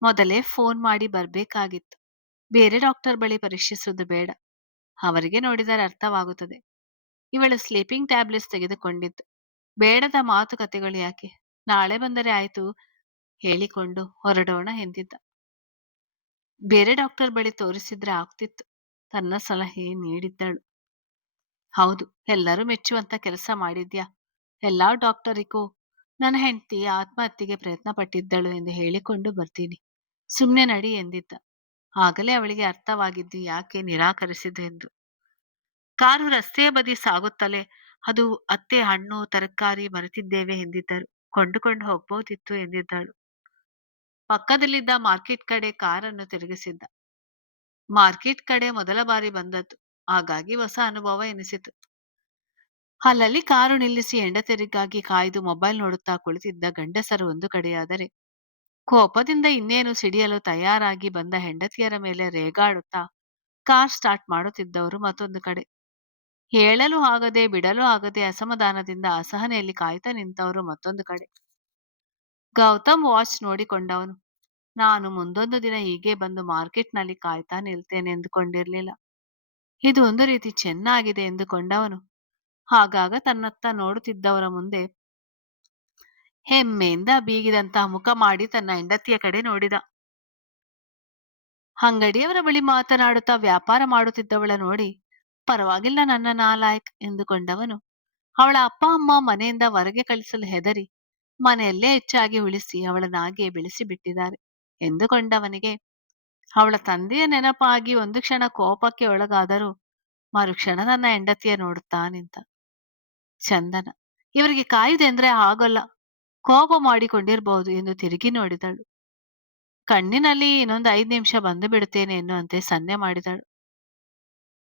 ಮೊದಲೇ ಫೋನ್ ಮಾಡಿ ಬರ್ಬೇಕಾಗಿತ್ತು. ಬೇರೆ ಡಾಕ್ಟರ್ ಬಳಿ ಪರೀಕ್ಷಿಸುವುದು ಬೇಡ. ಅವರಿಗೆ ನೋಡಿದರೆ ಅರ್ಥವಾಗುತ್ತದೆ. ಇವಳು ಸ್ಲೀಪಿಂಗ್ ಟ್ಯಾಬ್ಲೆಟ್ಸ್ ತೆಗೆದುಕೊಂಡಿದ್ದು. ಬೇಡದ ಮಾತುಕತೆಗಳು ಯಾಕೆ? ನಾಳೆ ಬಂದರೆ ಆಯ್ತು ಹೇಳಿಕೊಂಡು ಹೊರಡೋಣ ಎಂದಿದ್ದ. ಬೇರೆ ಡಾಕ್ಟರ್ ಬಳಿ ತೋರಿಸಿದ್ರೆ ಆಗ್ತಿತ್ತು. ತನ್ನ ಸಲಹೆ ನೀಡಿದ್ದಳು. ಹೌದು, ಎಲ್ಲರೂ ಮೆಚ್ಚುವಂತ ಕೆಲಸ ಮಾಡಿದ್ಯಾ. ಎಲ್ಲಾ ಡಾಕ್ಟರಿಗೂ ನನ್ನ ಹೆಂಡತಿ ಆತ್ಮಹತ್ಯೆಗೆ ಪ್ರಯತ್ನ ಪಟ್ಟಿದ್ದಳು ಎಂದು ಹೇಳಿಕೊಂಡು ಬರ್ತೀನಿ. ಸುಮ್ನೆ ನಡಿ ಎಂದಿದ್ದ. ಆಗಲೇ ಅವಳಿಗೆ ಅರ್ಥವಾಗಿದ್ದು ಯಾಕೆ ನಿರಾಕರಿಸಿದ್ದು ಎಂದು. ಕಾರು ರಸ್ತೆಯ ಬದಿ ಸಾಗುತ್ತಲೇ ಅದು ಅತ್ತೆ ಹಣ್ಣು ತರಕಾರಿ ಮರೆತಿದ್ದೇವೆ ಎಂದಿದ್ದರು. ಕೊಂಡುಕೊಂಡು ಹೋಗ್ಬೋದಿತ್ತು ಎಂದಿದ್ದಳು. ಪಕ್ಕದಲ್ಲಿದ್ದ ಮಾರ್ಕೆಟ್ ಕಡೆ ಕಾರನ್ನು ತಿರುಗಿಸಿದ್ದ. ಮಾರ್ಕೆಟ್ ಕಡೆ ಮೊದಲ ಬಾರಿ ಬಂದದ್ದು, ಹಾಗಾಗಿ ಹೊಸ ಅನುಭವ ಎನಿಸಿತು. ಅಲ್ಲಲ್ಲಿ ಕಾರು ನಿಲ್ಲಿಸಿ ಹೆಂಡತಿಯರಿಗಾಗಿ ಕಾಯ್ದು ಮೊಬೈಲ್ ನೋಡುತ್ತಾ ಕುಳಿತಿದ್ದ ಗಂಡಸರು ಒಂದು ಕಡೆಯಾದರೆ, ಕೋಪದಿಂದ ಇನ್ನೇನು ಸಿಡಿಯಲು ತಯಾರಾಗಿ ಬಂದ ಹೆಂಡತಿಯರ ಮೇಲೆ ರೇಗಾಡುತ್ತಾ ಕಾರ್ ಸ್ಟಾರ್ಟ್ ಮಾಡುತ್ತಿದ್ದವರು ಮತ್ತೊಂದು ಕಡೆ. ಹೇಳಲು ಆಗದೆ ಬಿಡಲು ಆಗದೆ ಅಸಮಾಧಾನದಿಂದ ಅಸಹನೆಯಲ್ಲಿ ಕಾಯ್ತಾ ನಿಂತವರು ಮತ್ತೊಂದು ಕಡೆ. ಗೌತಮ್ ವಾಚ್ ನೋಡಿಕೊಂಡವನು. ನಾನು ಮುಂದೊಂದು ದಿನ ಹೀಗೆ ಬಂದು ಮಾರ್ಕೆಟ್ನಲ್ಲಿ ಕಾಯ್ತಾ ನಿಲ್ತೇನೆ ಎಂದುಕೊಂಡಿರ್ಲಿಲ್ಲ. ಇದು ಒಂದು ರೀತಿ ಚೆನ್ನಾಗಿದೆ ಎಂದುಕೊಂಡವನು ಆಗಾಗ ತನ್ನತ್ತ ನೋಡುತ್ತಿದ್ದವರ ಮುಂದೆ ಹೆಮ್ಮೆಯಿಂದ ಬೀಗಿದಂತಹ ಮುಖ ಮಾಡಿ ತನ್ನ ಹೆಂಡತಿಯ ಕಡೆ ನೋಡಿದ. ಅಂಗಡಿಯವರ ಬಳಿ ಮಾತನಾಡುತ್ತಾ ವ್ಯಾಪಾರ ಮಾಡುತ್ತಿದ್ದವಳ ನೋಡಿ ಪರವಾಗಿಲ್ಲ ನನ್ನ ನಾಲಾಯಕ್ ಎಂದುಕೊಂಡವನು ಅವಳ ಅಪ್ಪ ಅಮ್ಮ ಮನೆಯಿಂದ ಹೊರಗೆ ಕಳಿಸಲು ಹೆದರಿ ಮನೆಯಲ್ಲೇ ಹೆಚ್ಚಾಗಿ ಉಳಿಸಿ ಅವಳನ್ನಾಗೆ ಬೆಳೆಸಿ ಬಿಟ್ಟಿದ್ದಾರೆ ಎಂದುಕೊಂಡವನಿಗೆ ಅವಳ ತಂದೆಯ ನೆನಪಾಗಿ ಒಂದು ಕ್ಷಣ ಕೋಪಕ್ಕೆ ಒಳಗಾದರೂ ಮರುಕ್ಷಣ ನನ್ನ ಹೆಂಡತಿಯ ನೋಡುತ್ತಾ ನಿಂತ. ಚಂದನ ಇವರಿಗೆ ಕಾಯುದೆ ಅಂದ್ರೆ ಆಗೋಲ್ಲ, ಕೋಪ ಮಾಡಿಕೊಂಡಿರಬಹುದು ಎಂದು ತಿರುಗಿ ನೋಡಿದಳು. ಕಣ್ಣಿನಲ್ಲಿ ಇನ್ನೊಂದು 5 ನಿಮಿಷ ಬಂದು ಬಿಡುತ್ತೇನೆ ಎನ್ನುವಂತೆ ಸನ್ನೆ ಮಾಡಿದಳು.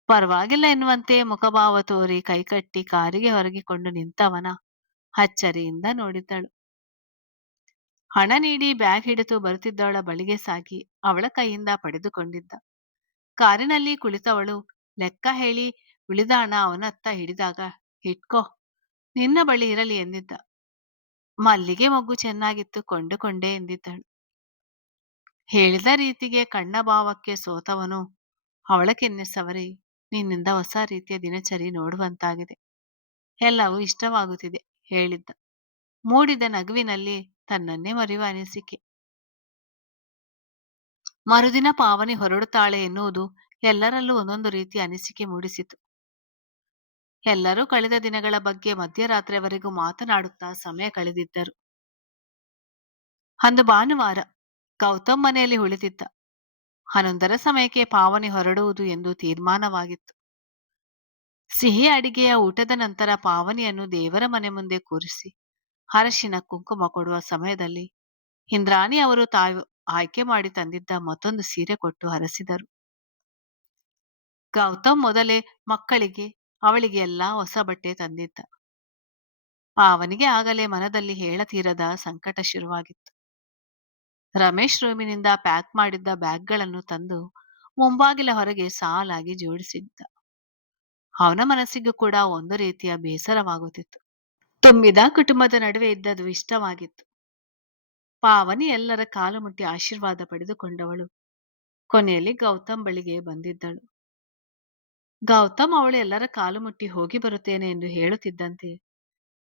ಪರವಾಗಿಲ್ಲ ಎನ್ನುವಂತೆ ಮುಖಭಾವ ತೋರಿ ಕೈಕಟ್ಟಿ ಕಾರಿಗೆ ಹೊರಗಿಕೊಂಡು ನಿಂತವನ ಅಚ್ಚರಿಯಿಂದ ನೋಡಿದ್ದಳು. ಹಣ ನೀಡಿ ಬ್ಯಾಗ್ ಹಿಡಿದು ಬರುತ್ತಿದ್ದವಳ ಬಳಿಗೆ ಸಾಗಿ ಅವಳ ಕೈಯಿಂದ ಪಡೆದುಕೊಂಡಿದ್ದ. ಕಾರಿನಲ್ಲಿ ಕುಳಿತವಳು ಲೆಕ್ಕ ಹೇಳಿ ಉಳಿದ ಹಣ ಅವನತ್ತ ಹಿಡಿದಾಗ, ಇಟ್ಕೋ, ನಿನ್ನ ಬಳಿ ಇರಲಿ ಎಂದಿದ್ದ. ಮಲ್ಲಿಗೆ ಮೊಗ್ಗು ಚೆನ್ನಾಗಿತ್ತು, ಕೊಂಡುಕೊಂಡೆ ಎಂದಿದ್ದಳು. ಹೇಳಿದ ರೀತಿಗೆ ಕಣ್ಣ ಭಾವಕ್ಕೆ ಸೋತವನು ಅವಳ ಕೆನ್ನೆ ಸವರಿ, ನಿನ್ನಿಂದ ಹೊಸ ರೀತಿಯ ದಿನಚರಿ ನೋಡುವಂತಾಗಿದೆ, ಎಲ್ಲವೂ ಇಷ್ಟವಾಗುತ್ತಿದೆ ಹೇಳಿದ್ದ. ಮೂಡಿದ ನಗುವಿನಲ್ಲಿ ತನ್ನನ್ನೇ ಮರೆಯುವ ಅನಿಸಿಕೆ. ಮರುದಿನ ಪಾವನಿ ಹೊರಡುತ್ತಾಳೆ ಎನ್ನುವುದು ಎಲ್ಲರಲ್ಲೂ ಒಂದೊಂದು ರೀತಿಯ ಅನಿಸಿಕೆ ಮೂಡಿಸಿತು. ಎಲ್ಲರೂ ಕಳೆದ ದಿನಗಳ ಬಗ್ಗೆ ಮಧ್ಯರಾತ್ರಿಯವರೆಗೂ ಮಾತನಾಡುತ್ತಾ ಸಮಯ ಕಳೆದಿದ್ದರು. ಅಂದು ಭಾನುವಾರ. ಗೌತಮ್ ಮನೆಯಲ್ಲಿ ಉಳಿದಿದ್ದ. 11ರ ಸಮಯಕ್ಕೆ ಪಾವನಿ ಹೊರಡುವುದು ಎಂದು ತೀರ್ಮಾನವಾಗಿತ್ತು. ಸಿಹಿ ಅಡಿಗೆಯ ಊಟದ ನಂತರ ಪಾವನಿಯನ್ನು ದೇವರ ಮನೆ ಮುಂದೆ ಕೂರಿಸಿ ಅರಶಿನ ಕುಂಕುಮ ಕೊಡುವ ಸಮಯದಲ್ಲಿ ಇಂದ್ರಾಣಿ ಅವರು ತಾವು ಆಯ್ಕೆ ಮಾಡಿ ತಂದಿದ್ದ ಮತ್ತೊಂದು ಸೀರೆ ಕೊಟ್ಟು ಹರಸಿದರು. ಗೌತಮ್ ಮೊದಲೇ ಮಕ್ಕಳಿಗೆ ಅವಳಿಗೆ ಎಲ್ಲಾ ಹೊಸ ಬಟ್ಟೆ ತಂದಿದ್ದ. ಪಾವನಿಗೆ ಆಗಲೇ ಮನದಲ್ಲಿ ಹೇಳತೀರದ ಸಂಕಟ ಶುರುವಾಗಿತ್ತು. ರಮೇಶ್ ರೂಮಿನಿಂದ ಪ್ಯಾಕ್ ಮಾಡಿದ್ದ ಬ್ಯಾಗ್ಗಳನ್ನು ತಂದು ಮುಂಬಾಗಿಲ ಹೊರಗೆ ಸಾಲಾಗಿ ಜೋಡಿಸಿದ್ದ. ಅವನ ಮನಸ್ಸಿಗೂ ಕೂಡ ಒಂದು ರೀತಿಯ ಬೇಸರವಾಗುತ್ತಿತ್ತು. ತುಂಬಿದ ಕುಟುಂಬದ ನಡುವೆ ಇದ್ದದು ಇಷ್ಟವಾಗಿತ್ತು. ಪಾವನಿ ಎಲ್ಲರ ಕಾಲು ಮುಟ್ಟಿ ಆಶೀರ್ವಾದ ಪಡೆದುಕೊಂಡವಳು ಕೊನೆಯಲ್ಲಿ ಗೌತಮ್ ಬಳಿಗೆ ಬಂದಿದ್ದಳು. ಗೌತಮ್ ಅವಳು ಎಲ್ಲರ ಕಾಲು ಮುಟ್ಟಿ ಹೋಗಿ ಬರುತ್ತೇನೆ ಎಂದು ಹೇಳುತ್ತಿದ್ದಂತೆ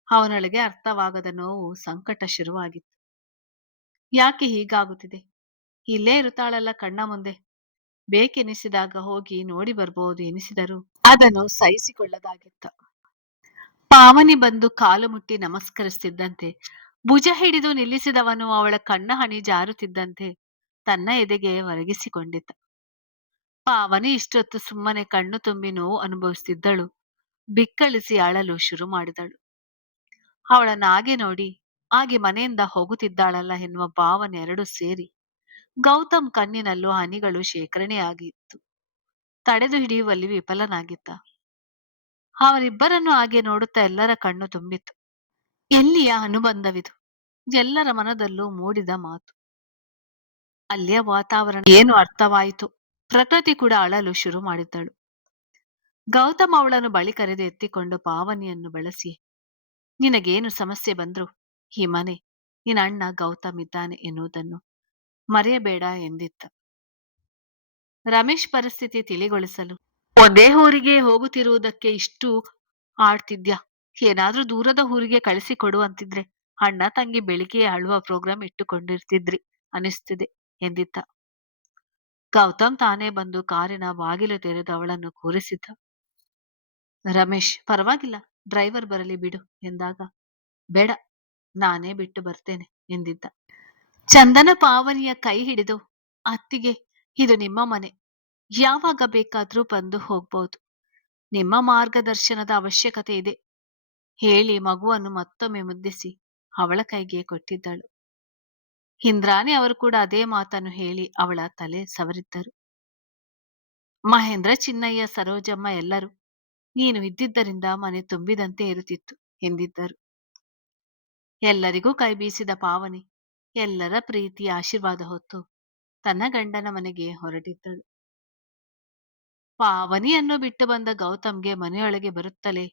ಅವನೊಳಗೆ ಅರ್ಥವಾಗದ ನೋವು, ಸಂಕಟ ಶುರುವಾಗಿತ್ತು. ಯಾಕೆ ಹೀಗಾಗುತ್ತಿದೆ? ಇಲ್ಲೇ ಇರುತ್ತಾಳಲ್ಲ ಕಣ್ಣ ಮುಂದೆ, ಬೇಕೆನಿಸಿದಾಗ ಹೋಗಿ ನೋಡಿ ಬರ್ಬೋದು ಎನಿಸಿದರೂ ಅದನ್ನು ಸಹಿಸಿಕೊಳ್ಳದಾಗಿತ್ತು. ಪಾವನಿ ಬಂದು ಕಾಲು ಮುಟ್ಟಿ ನಮಸ್ಕರಿಸುತ್ತಿದ್ದಂತೆ ಭುಜ ಹಿಡಿದು ನಿಲ್ಲಿಸಿದವನು ಅವಳ ಕಣ್ಣ ಹನಿ ಜಾರುತ್ತಿದ್ದಂತೆ ತನ್ನ ಎದೆಗೆ ಒರಗಿಸಿಕೊಂಡಿದ್ದ. ಪಾವನಿ ಇಷ್ಟೊತ್ತು ಸುಮ್ಮನೆ ಕಣ್ಣು ತುಂಬಿ ನೋವು ಅನುಭವಿಸುತ್ತಿದ್ದಳು. ಬಿಕ್ಕಳಿಸಿ ಅಳಲು ಶುರು ಮಾಡಿದಳು. ಅವಳನ್ನ ಹಾಗೆ ನೋಡಿ ಹಾಗೆ ಮನೆಯಿಂದ ಹೋಗುತ್ತಿದ್ದಾಳಲ್ಲ ಎನ್ನುವ ಭಾವನೆ ಎರಡೂ ಸೇರಿ ಗೌತಮ್ ಕಣ್ಣಿನಲ್ಲೂ ಹನಿಗಳು ಶೇಖರಣೆಯಾಗಿತ್ತು. ತಡೆದು ಹಿಡಿಯುವಲ್ಲಿ ವಿಫಲನಾಗಿದ್ದ. ಅವರಿಬ್ಬರನ್ನು ಹಾಗೆ ನೋಡುತ್ತಾ ಎಲ್ಲರ ಕಣ್ಣು ತುಂಬಿತ್ತು. ಎಲ್ಲಿಯ ಅನುಬಂಧವಿದು? ಎಲ್ಲರ ಮನದಲ್ಲೂ ಮೂಡಿದ ಮಾತು. ಅಲ್ಲಿಯ ವಾತಾವರಣ ಏನು ಅರ್ಥವಾಯಿತು. ಪ್ರಕೃತಿ ಕೂಡ ಅಳಲು ಶುರು ಮಾಡಿದ್ದಳು. ಗೌತಮ್ ಅವಳನ್ನು ಬಳಿ ಕರೆದು ಎತ್ತಿಕೊಂಡು ಪಾವನಿಯನ್ನು ಬಳಸಿ, ನಿನಗೇನು ಸಮಸ್ಯೆ ಬಂದ್ರು ಈ ಮನೆ, ನಿನ್ನ ಅಣ್ಣ ಗೌತಮ್ ಇದ್ದಾನೆ ಎನ್ನುವುದನ್ನು ಮರೆಯಬೇಡ ಎಂದಿತ್ತ. ರಮೇಶ್ ಪರಿಸ್ಥಿತಿ ತಿಳಿಗೊಳಿಸಲು ಒಂದೇ ಊರಿಗೆ ಹೋಗುತ್ತಿರುವುದಕ್ಕೆ ಇಷ್ಟು ಆಡ್ತಿದ್ಯಾ? ಏನಾದ್ರೂ ದೂರದ ಊರಿಗೆ ಕಳಿಸಿಕೊಡು ಅಂತಿದ್ರೆ ಅಣ್ಣ ತಂಗಿ ಬೆಳಿಗ್ಗೆ ಅಳುವ ಪ್ರೋಗ್ರಾಂ ಇಟ್ಟುಕೊಂಡಿರ್ತಿದ್ರಿ ಅನಿಸ್ತಿದೆ ಎಂದಿದ್ದ. ಗೌತಮ್ ತಾನೇ ಬಂದು ಕಾರಿನ ಬಾಗಿಲು ತೆರೆದು ಅವಳನ್ನು ಕೂರಿಸಿದ್ದ. ರಮೇಶ್, ಪರವಾಗಿಲ್ಲ, ಡ್ರೈವರ್ ಬರಲಿ ಬಿಡು ಎಂದಾಗ, ಬೇಡ, ನಾನೇ ಬಿಟ್ಟು ಬರ್ತೇನೆ ಎಂದಿದ್ದ. ಚಂದನ ಪಾವನಿಯ ಕೈ ಹಿಡಿದು, ಅತ್ತಿಗೆ, ಇದು ನಿಮ್ಮ ಮನೆ, ಯಾವಾಗ ಬೇಕಾದ್ರೂ ಬಂದು ಹೋಗ್ಬಹುದು. ನಿಮ್ಮ ಮಾರ್ಗದರ್ಶನದ ಅವಶ್ಯಕತೆ ಇದೆ ಹೇಳಿ ಮಗುವನ್ನು ಮತ್ತೊಮ್ಮೆ ಮುದ್ದಿಸಿ ಅವಳ ಕೈಗೆ ಕೊಟ್ಟಿದ್ದಳು. ಇಂದ್ರಾಣಿ ಅವರು ಕೂಡ ಅದೇ ಮಾತನ್ನು ಹೇಳಿ ಅವಳ ತಲೆ ಸವರಿದ್ದರು. ಮಹೇಂದ್ರ, ಚಿನ್ನಯ್ಯ, ಸರೋಜಮ್ಮ ಎಲ್ಲರೂ ನೀನು ಇದ್ದಿದ್ದರಿಂದ ಮನೆ ತುಂಬಿದಂತೆ ಇರುತ್ತಿತ್ತು ಎಂದಿದ್ದರು. ಎಲ್ಲರಿಗೂ ಕೈ ಬೀಸಿದ ಪಾವನಿ ಎಲ್ಲರ ಪ್ರೀತಿ ಆಶೀರ್ವಾದ ಹೊತ್ತು ತನ್ನ ಗಂಡನ ಮನೆಗೆ ಹೊರಟಿದ್ದಳು. ಪಾವನಿಯನ್ನು ಬಿಟ್ಟು ಬಂದ ಗೌತಮ್ಗೆ ಮನೆಯೊಳಗೆ ಬರುತ್ತಲೇ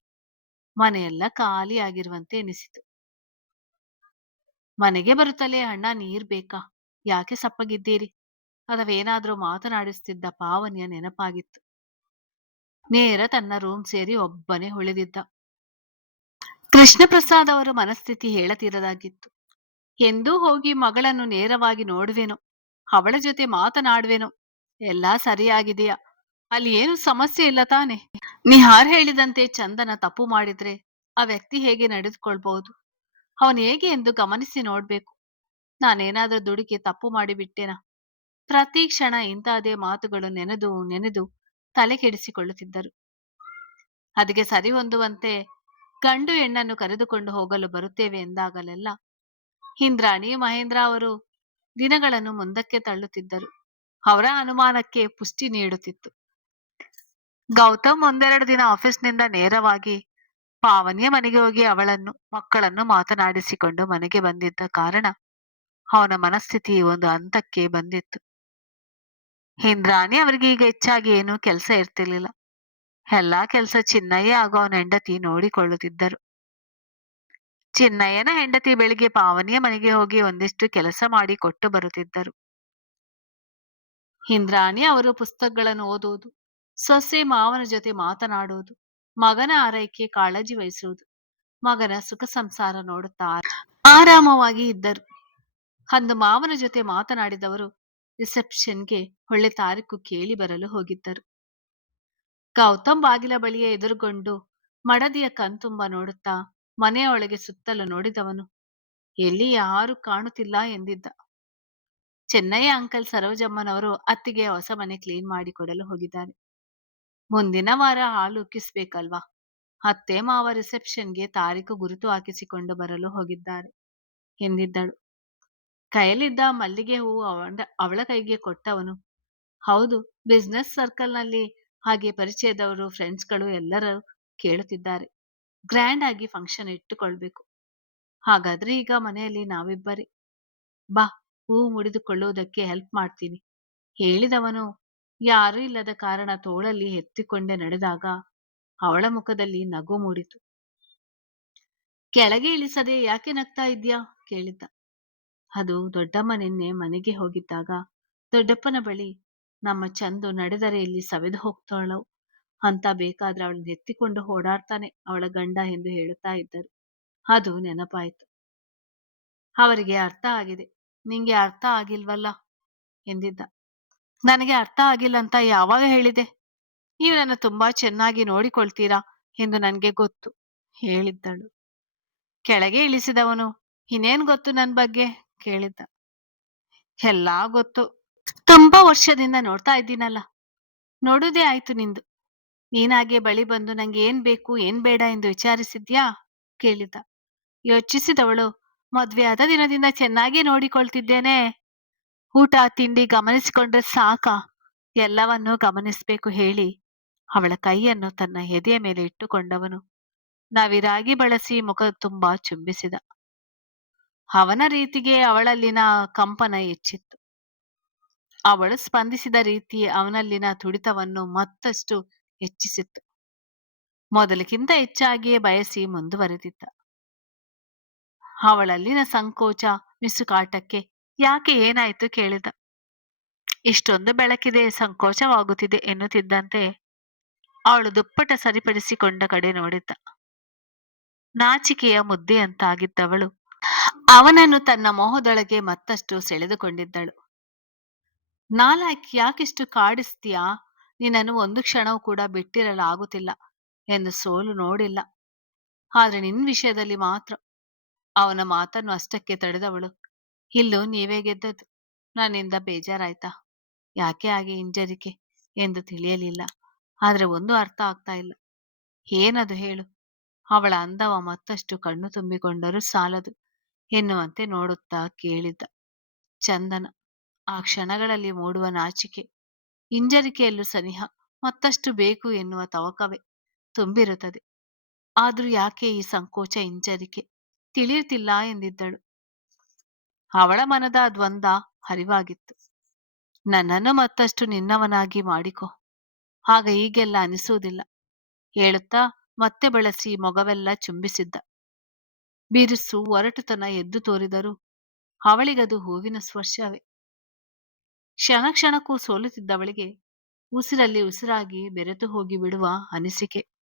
ಮನೆಯೆಲ್ಲ ಖಾಲಿಯಾಗಿರುವಂತೆ ಎನಿಸಿತು. ಮನೆಗೆ ಬರುತ್ತಲೇ, ಅಣ್ಣ, ನೀರ್ ಬೇಕಾ? ಯಾಕೆ ಸಪ್ಪಗಿದ್ದೀರಿ? ಅದವೇನಾದ್ರೂ ಮಾತನಾಡಿಸ್ತಿದ್ದ ಪಾವನಿಯ ನೆನಪಾಗಿತ್ತು. ನೇರ ತನ್ನ ರೂಮ್ ಸೇರಿ ಒಬ್ಬನೇ ಉಳಿದಿದ್ದ. ಕೃಷ್ಣ ಪ್ರಸಾದ್ ಅವರ ಮನಸ್ಥಿತಿ ಹೇಳತೀರದಾಗಿತ್ತು. ಎಂದೂ ಹೋಗಿ ಮಗಳನ್ನು ನೇರವಾಗಿ ನೋಡುವೆನೋ, ಅವಳ ಜೊತೆ ಮಾತನಾಡುವೆನೋ, ಎಲ್ಲಾ ಸರಿಯಾಗಿದೆಯಾ, ಅಲ್ಲಿ ಏನು ಸಮಸ್ಯೆ ಇಲ್ಲ ತಾನೆ? ನಿಹಾರ್ ಹೇಳಿದಂತೆ ಚಂದನ ತಪ್ಪು ಮಾಡಿದ್ರೆ ಆ ವ್ಯಕ್ತಿ ಹೇಗೆ ನಡೆದುಕೊಳ್ಬಹುದು, ಅವನು ಹೇಗೆ ಎಂದು ಗಮನಿಸಿ ನೋಡ್ಬೇಕು. ನಾನೇನಾದ್ರೂ ದುಡುಕಿ ತಪ್ಪು ಮಾಡಿಬಿಟ್ಟೆನಾ? ಪ್ರತಿ ಕ್ಷಣ ಇಂತಹದೇ ಮಾತುಗಳು ನೆನೆದು ನೆನೆದು ತಲೆ ಕೆಡಿಸಿಕೊಳ್ಳುತ್ತಿದ್ದರು. ಅದಕ್ಕೆ ಸರಿ ಹೊಂದುವಂತೆ ಗಂಡು ಹೆಣ್ಣನ್ನು ಕರೆದುಕೊಂಡು ಹೋಗಲು ಬರುತ್ತೇವೆ ಎಂದಾಗಲೆಲ್ಲ ಇಂದ್ರಾಣಿ, ಮಹೇಂದ್ರ ಅವರು ದಿನಗಳನ್ನು ಮುಂದಕ್ಕೆ ತಳ್ಳುತ್ತಿದ್ದರು. ಅವರ ಅನುಮಾನಕ್ಕೆ ಪುಷ್ಟಿ ನೀಡುತ್ತಿತ್ತು. ಗೌತಮ್ ಒಂದೆರಡು ದಿನ ಆಫೀಸ್ನಿಂದ ನೇರವಾಗಿ ಪಾವನಿಯ ಮನೆಗೆ ಹೋಗಿ ಅವಳನ್ನು ಮಕ್ಕಳನ್ನು ಮಾತನಾಡಿಸಿಕೊಂಡು ಮನೆಗೆ ಬಂದಿದ್ದ ಕಾರಣ ಅವನ ಮನಸ್ಥಿತಿ ಒಂದು ಹಂತಕ್ಕೆ ಬಂದಿತ್ತು. ಇಂದ್ರಾಣಿ ಅವರಿಗೆ ಈಗ ಹೆಚ್ಚಾಗಿ ಏನೂ ಕೆಲಸ ಇರ್ತಿರ್ಲಿಲ್ಲ. ಎಲ್ಲಾ ಕೆಲಸ ಚಿನ್ನಯ್ಯ ಹಾಗೂ ಅವನ ಹೆಂಡತಿ ನೋಡಿಕೊಳ್ಳುತ್ತಿದ್ದರು. ಚಿನ್ನಯ್ಯನ ಹೆಂಡತಿ ಬೆಳಿಗ್ಗೆ ಪಾವನಿಯ ಮನೆಗೆ ಹೋಗಿ ಒಂದಿಷ್ಟು ಕೆಲಸ ಮಾಡಿ ಕೊಟ್ಟು ಬರುತ್ತಿದ್ದರು. ಇಂದ್ರಾಣಿ ಅವರು ಪುಸ್ತಕಗಳನ್ನು ಓದುವುದು, ಸೊಸೆ ಮಾವನ ಜೊತೆ ಮಾತನಾಡುವುದು, ಮಗನ ಆರೈಕೆ ಕಾಳಜಿ ವಹಿಸುವುದು, ಮಗನ ಸುಖ ಸಂಸಾರ ನೋಡುತ್ತಾ ಆರಾಮವಾಗಿ ಇದ್ದರು. ಅಂದು ಮಾವನ ಜೊತೆ ಮಾತನಾಡಿದವರು ರಿಸೆಪ್ಷನ್ಗೆ ಒಳ್ಳೆ ತಾರೀಕು ಕೇಳಿ ಬರಲು ಹೋಗಿದ್ದರು. ಗೌತಮ್ ಬಾಗಿಲ ಬಳಿಯೇ ಎದುರುಗೊಂಡು ಮಡದಿಯ ಕಣ್ತುಂಬ ನೋಡುತ್ತಾ ಮನೆಯೊಳಗೆ ಸುತ್ತಲೂ ನೋಡಿದವನು, ಎಲ್ಲಿ ಯಾರು ಕಾಣುತ್ತಿಲ್ಲ ಎಂದಿದ್ದ. ಚೆನ್ನಯ್ಯ ಅಂಕಲ್, ಸರೋಜಮ್ಮನವರು ಅತ್ತಿಗೆ ಹೊಸ ಮನೆ ಕ್ಲೀನ್ ಮಾಡಿ ಕೊಡಲು ಹೋಗಿದ್ದಾರೆ. ಮುಂದಿನ ವಾರ ಹಾಲು ಉಕ್ಕಿಸ್ಬೇಕಲ್ವಾ, ಅತ್ತೆ ಮಾವ ರಿಸೆಪ್ಷನ್ಗೆ ತಾರೀಕು ಗುರುತು ಹಾಕಿಸಿಕೊಂಡು ಬರಲು ಹೋಗಿದ್ದಾರೆ ಎಂದಿದ್ದಳು. ಕೈಯಲ್ಲಿದ್ದ ಮಲ್ಲಿಗೆ ಹೂವು ಅವಳ ಕೈಗೆ ಕೊಟ್ಟವನು, ಹೌದು, ಬಿಸ್ನೆಸ್ ಸರ್ಕಲ್ನಲ್ಲಿ ಹಾಗೆ ಪರಿಚಯದವರು, ಫ್ರೆಂಡ್ಸ್ಗಳು ಎಲ್ಲರೂ ಕೇಳುತ್ತಿದ್ದಾರೆ. ಗ್ರ್ಯಾಂಡ್ ಆಗಿ ಫಂಕ್ಷನ್ ಇಟ್ಟುಕೊಳ್ಬೇಕು. ಹಾಗಾದ್ರೆ ಈಗ ಮನೆಯಲ್ಲಿ ನಾವಿಬ್ಬರೇ, ಬಾ, ಹೂ ಮುಡಿದುಕೊಳ್ಳುವುದಕ್ಕೆ ಹೆಲ್ಪ್ ಮಾಡ್ತೀನಿ ಹೇಳಿದವನು ಯಾರೂ ಇಲ್ಲದ ಕಾರಣ ತೋಳಲ್ಲಿ ಎತ್ತಿಕೊಂಡೆ ನಡೆದಾಗ ಅವಳ ಮುಖದಲ್ಲಿ ನಗು ಮೂಡಿತು. ಕೆಳಗೆ ಇಳಿಸದೆ ಯಾಕೆ ನಗ್ತಾ ಇದ್ಯಾ ಕೇಳಿದ್ದ. ಅದು ದೊಡ್ಡಮ್ಮ ನಿನ್ನೆ ಮನೆಗೆ ಹೋಗಿದ್ದಾಗ ದೊಡ್ಡಪ್ಪನ ಬಳಿ ನಮ್ಮ ಚಂದು ನಡೆದರೆ ಇಲ್ಲಿ ಸವೆದು ಹೋಗ್ತಾಳೋ ಅಂತ, ಬೇಕಾದ್ರೆ ಅವಳನ್ನ ಎತ್ತಿಕೊಂಡು ಓಡಾಡ್ತಾನೆ ಅವಳ ಗಂಡ ಎಂದು ಹೇಳುತ್ತಾ ಇದ್ದರು. ಅದು ನೆನಪಾಯಿತು. ಅವರಿಗೆ ಅರ್ಥ ಆಗಿದೆ. ನಿಂಗೆ ಅರ್ಥ ಆಗಿಲ್ವಲ್ಲ ಎಂದಿದ್ದ. ನನಗೆ ಅರ್ಥ ಆಗಿಲ್ಲ ಅಂತ ಯಾವಾಗ ಹೇಳಿದೆ? ನೀವು ನನ್ನ ತುಂಬಾ ಚೆನ್ನಾಗಿ ನೋಡಿಕೊಳ್ತೀರಾ ಎಂದು ನನಗೆ ಗೊತ್ತು ಹೇಳಿದ್ದಳು. ಕೆಳಗೆ ಇಳಿಸಿದವನು, ಇನ್ನೇನ್ ಗೊತ್ತು ನನ್ ಬಗ್ಗೆ ಕೇಳಿದ್ದ. ಎಲ್ಲಾ ಗೊತ್ತು, ತುಂಬಾ ವರ್ಷದಿಂದ ನೋಡ್ತಾ ಇದ್ದೀನಲ್ಲ, ನೋಡುವುದೇ ಆಯ್ತು ನಿಂದು. ನೀನಾಗೆ ಬಳಿ ಬಂದು ನಂಗೆ ಏನ್ ಬೇಕು ಏನ್ ಬೇಡ ಎಂದು ವಿಚಾರಿಸಿದ್ಯಾ ಕೇಳಿದ್ದ. ಯೋಚಿಸಿದವಳು, ಮದ್ವೆ ಆದ ದಿನದಿಂದ ಚೆನ್ನಾಗಿ ನೋಡಿಕೊಳ್ತಿದ್ದೇನೆ. ಊಟ ತಿಂಡಿ ಗಮನಿಸಿಕೊಂಡ್ರೆ ಸಾಕ, ಎಲ್ಲವನ್ನೂ ಗಮನಿಸ್ಬೇಕು ಹೇಳಿ ಅವಳ ಕೈಯನ್ನು ತನ್ನ ಎದೆಯ ಮೇಲೆ ಇಟ್ಟುಕೊಂಡವನು ನವಿರಾಗಿ ಬಳಸಿ ಮುಖ ತುಂಬಾ ಚುಂಬಿಸಿದ. ಅವನ ರೀತಿಗೆ ಅವಳಲ್ಲಿನ ಕಂಪನ ಹೆಚ್ಚಿತ್ತು. ಅವಳು ಸ್ಪಂದಿಸಿದ ರೀತಿ ಅವನಲ್ಲಿನ ತುಡಿತವನ್ನು ಮತ್ತಷ್ಟು ಹೆಚ್ಚಿಸಿತ್ತು. ಮೊದಲಿಗಿಂತ ಹೆಚ್ಚಾಗಿಯೇ ಬಯಸಿ ಮುಂದುವರೆದಿದ್ದ. ಅವಳಲ್ಲಿನ ಸಂಕೋಚ ಮಿಸುಕಾಟಕ್ಕೆ ಯಾಕೆ ಏನಾಯ್ತು ಕೇಳಿದ. ಇಷ್ಟೊಂದು ಬೆಳಕಿದೆ, ಸಂಕೋಚವಾಗುತ್ತಿದೆ ಎನ್ನುತ್ತಿದ್ದಂತೆ ಅವಳು ದುಪ್ಪಟ ಸರಿಪಡಿಸಿಕೊಂಡ ಕಡೆ ನೋಡಿದ್ದ. ನಾಚಿಕೆಯ ಮುದ್ದೆಯಂತಾಗಿದ್ದವಳು ಅವನನ್ನು ತನ್ನ ಮೋಹದೊಳಗೆ ಮತ್ತಷ್ಟು ಸೆಳೆದುಕೊಂಡಿದ್ದಳು. ನಾಲಾಯಕ್, ಯಾಕಿಷ್ಟು ಕಾಡಿಸ್ತೀಯಾ? ನಿನ್ನನ್ನು ಒಂದು ಕ್ಷಣವೂ ಕೂಡ ಬಿಟ್ಟಿರಲಾಗುತ್ತಿಲ್ಲ ಎಂದು ಸೋಲು ನೋಡಿಲ್ಲ. ಆದ್ರೆ ನಿನ್ ವಿಷಯದಲ್ಲಿ ಮಾತ್ರ. ಅವನ ಮಾತನ್ನು ಅಷ್ಟಕ್ಕೆ ತಡೆದವಳು, ಇಲ್ಲೂ ನೀವೇ ಗೆದ್ದದ್ದು. ನನ್ನಿಂದ ಬೇಜಾರಾಯ್ತಾ? ಯಾಕೆ ಹಾಗೆ ಹಿಂಜರಿಕೆ ಎಂದು ತಿಳಿಯಲಿಲ್ಲ. ಆದ್ರೆ ಒಂದು ಅರ್ಥ ಆಗ್ತಾ ಇಲ್ಲ. ಏನದು ಹೇಳು? ಅವಳ ಅಂದವ ಮತ್ತಷ್ಟು ಕಣ್ಣು ತುಂಬಿಕೊಂಡರೂ ಸಾಲದು ಎನ್ನುವಂತೆ ನೋಡುತ್ತಾ ಕೇಳಿದ್ದ ಚಂದನ. ಆ ಕ್ಷಣಗಳಲ್ಲಿ ಮೂಡುವ ನಾಚಿಕೆ, ಹಿಂಜರಿಕೆಯಲ್ಲೂ ಸನಿಹ, ಮತ್ತಷ್ಟು ಬೇಕು ಎನ್ನುವ ತವಕವೇ ತುಂಬಿರುತ್ತದೆ. ಆದ್ರೂ ಯಾಕೆ ಈ ಸಂಕೋಚ, ಹಿಂಜರಿಕೆ ತಿಳಿಯುತ್ತಿಲ್ಲ ಎಂದಿದ್ದಳು. ಅವಳ ಮನದ ದ್ವಂದ್ವ ಅರಿವಾಗಿತ್ತು. ನನ್ನನ್ನು ಮತ್ತಷ್ಟು ನಿನ್ನವನಾಗಿ ಮಾಡಿಕೊ, ಆಗ ಹೀಗೆಲ್ಲ ಅನಿಸುವುದಿಲ್ಲ ಹೇಳುತ್ತಾ ಮತ್ತೆ ಬಳಸಿ ಮೊಗವೆಲ್ಲ ಚುಂಬಿಸಿದ್ದ. ಬಿರುಸು ಒರಟುತನ ಎದ್ದು ತೋರಿದರೂ ಅವಳಿಗದು ಹೂವಿನ ಸ್ಪರ್ಶವೇ. ಕ್ಷಣ ಕ್ಷಣಕ್ಕೂ ಸೋಲುತ್ತಿದ್ದವಳಿಗೆ ಉಸಿರಲ್ಲಿ ಉಸಿರಾಗಿ ಬೆರೆತು ಹೋಗಿ ಬಿಡುವ ಅನಿಸಿಕೆ.